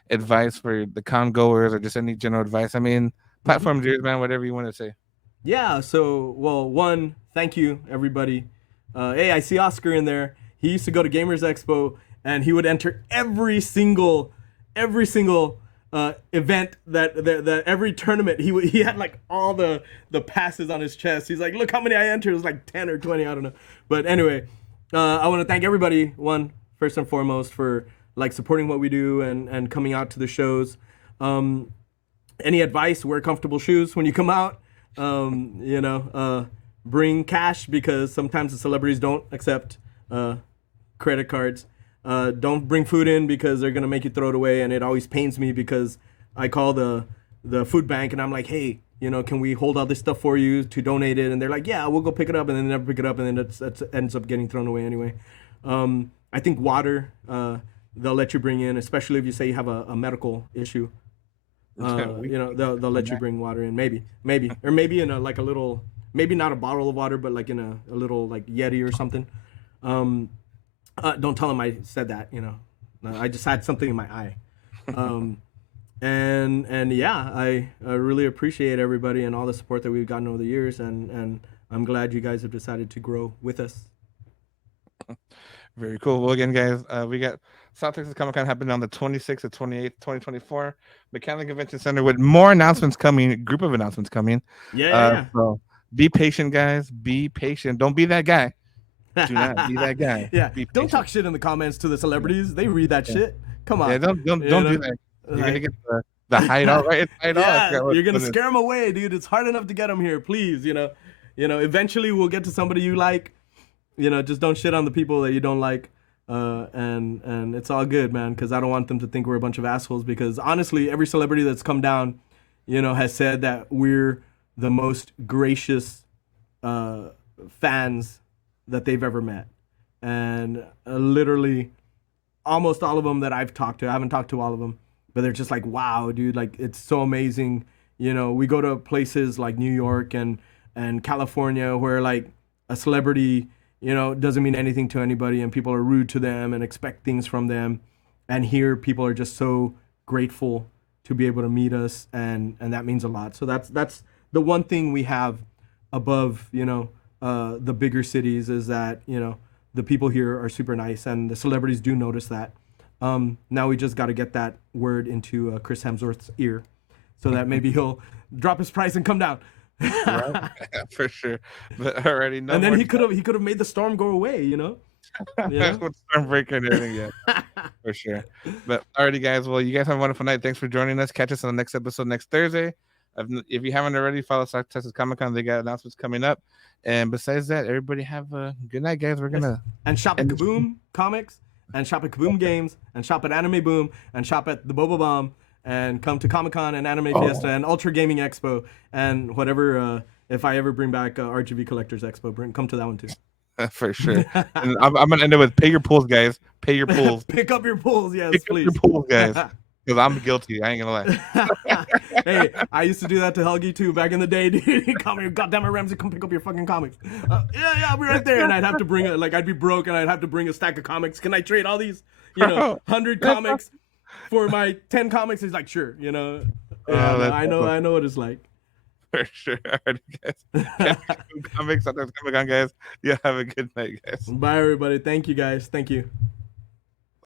advice for the con goers, or just any general advice? I mean, platform yours, man. Whatever you want to say. Yeah. So, well, one, thank you, everybody. Hey, I see Oscar in there. He used to go to Gamers Expo, and he would enter every single event that every tournament he had like all the passes on his chest. He's like, look how many I entered. It was like 10 or 20, I don't know. But anyway, I want to thank everybody, first and foremost, for like supporting what we do and coming out to the shows. Any advice? Wear comfortable shoes when you come out. Bring cash, because sometimes the celebrities don't accept credit cards. Don't bring food in because they're gonna make you throw it away, and it always pains me because I call the food bank and I'm like, hey, can we hold all this stuff for you to donate it? And they're like, yeah, we'll go pick it up, and then they never pick it up, and then it ends up getting thrown away anyway. I think water they'll let you bring in, especially if you say you have a medical issue. They'll let you bring water in, maybe in a little, maybe not a bottle of water, but like in a little like Yeti or something. Don't tell them I said that, I just had something in my eye. And yeah, I really appreciate everybody and all the support that we've gotten over the years, and I'm glad you guys have decided to grow with us. Very cool. Well, again, guys, we got South Texas Comic Con happening on the 26th to 28th, 2024, McAllen Convention Center, with more announcements coming, a group of announcements coming. Yeah. So be patient, guys. Be patient. Don't be that guy. Do not be that guy. Yeah. Don't talk shit in the comments to the celebrities. They read that shit. Come on. Yeah, don't do that. You're gonna get the hideout, right? You're gonna scare them away, dude. It's hard enough to get them here. Please, eventually we'll get to somebody you like. Just don't shit on the people that you don't like, and it's all good, man. Because I don't want them to think we're a bunch of assholes. Because honestly, every celebrity that's come down, has said that we're the most gracious fans that they've ever met, and literally almost all of them that I've talked to. I haven't talked to all of them, but they're just like, wow, dude, like it's so amazing. We go to places like New York and California where like a celebrity, doesn't mean anything to anybody, and people are rude to them and expect things from them. And here people are just so grateful to be able to meet us, and that means a lot. So that's the one thing we have above, the bigger cities, is that, the people here are super nice, and the celebrities do notice that. Now we just got to get that word into Chris Hemsworth's ear so that maybe he'll drop his price and come down. Right? For sure. But already, and then he could have made the storm go away, With storm breaker and everything, yeah. For sure. But alrighty, guys. Well, you guys have a wonderful night. Thanks for joining us. Catch us on the next episode next Thursday. If you haven't already, follow South Texas Comic Con. They got announcements coming up. And besides that, everybody have a good night, guys. We're gonna shop at Kaboom Comics, and shop at Kaboom Games, and shop at Anime Boom, and shop at the Boba Bomb, and come to Comic Con and Anime Fiesta and Ultra Gaming Expo, and whatever. If I ever bring back RGB Collectors Expo, come to that one too. For sure. And I'm gonna end it with pay your pools, guys. Pay your pools. Pick up your pools, yes, Pick please. Up your pools, guys. Because I'm guilty. I ain't gonna lie. Hey, I used to do that to Helgi too back in the day, dude. He'd call me, goddamn it, Ramsey, come pick up your fucking comics. Yeah, I'll be right there. And I'd have to bring I'd be broke, and I'd have to bring a stack of comics. Can I trade all these, 100 comics for my 10 comics? He's like, sure, I know what it's like. For sure. Alright, guys. Comics, Comic-Con, guys. Yeah, have a good night, guys. Bye, everybody. Thank you, guys. Thank you.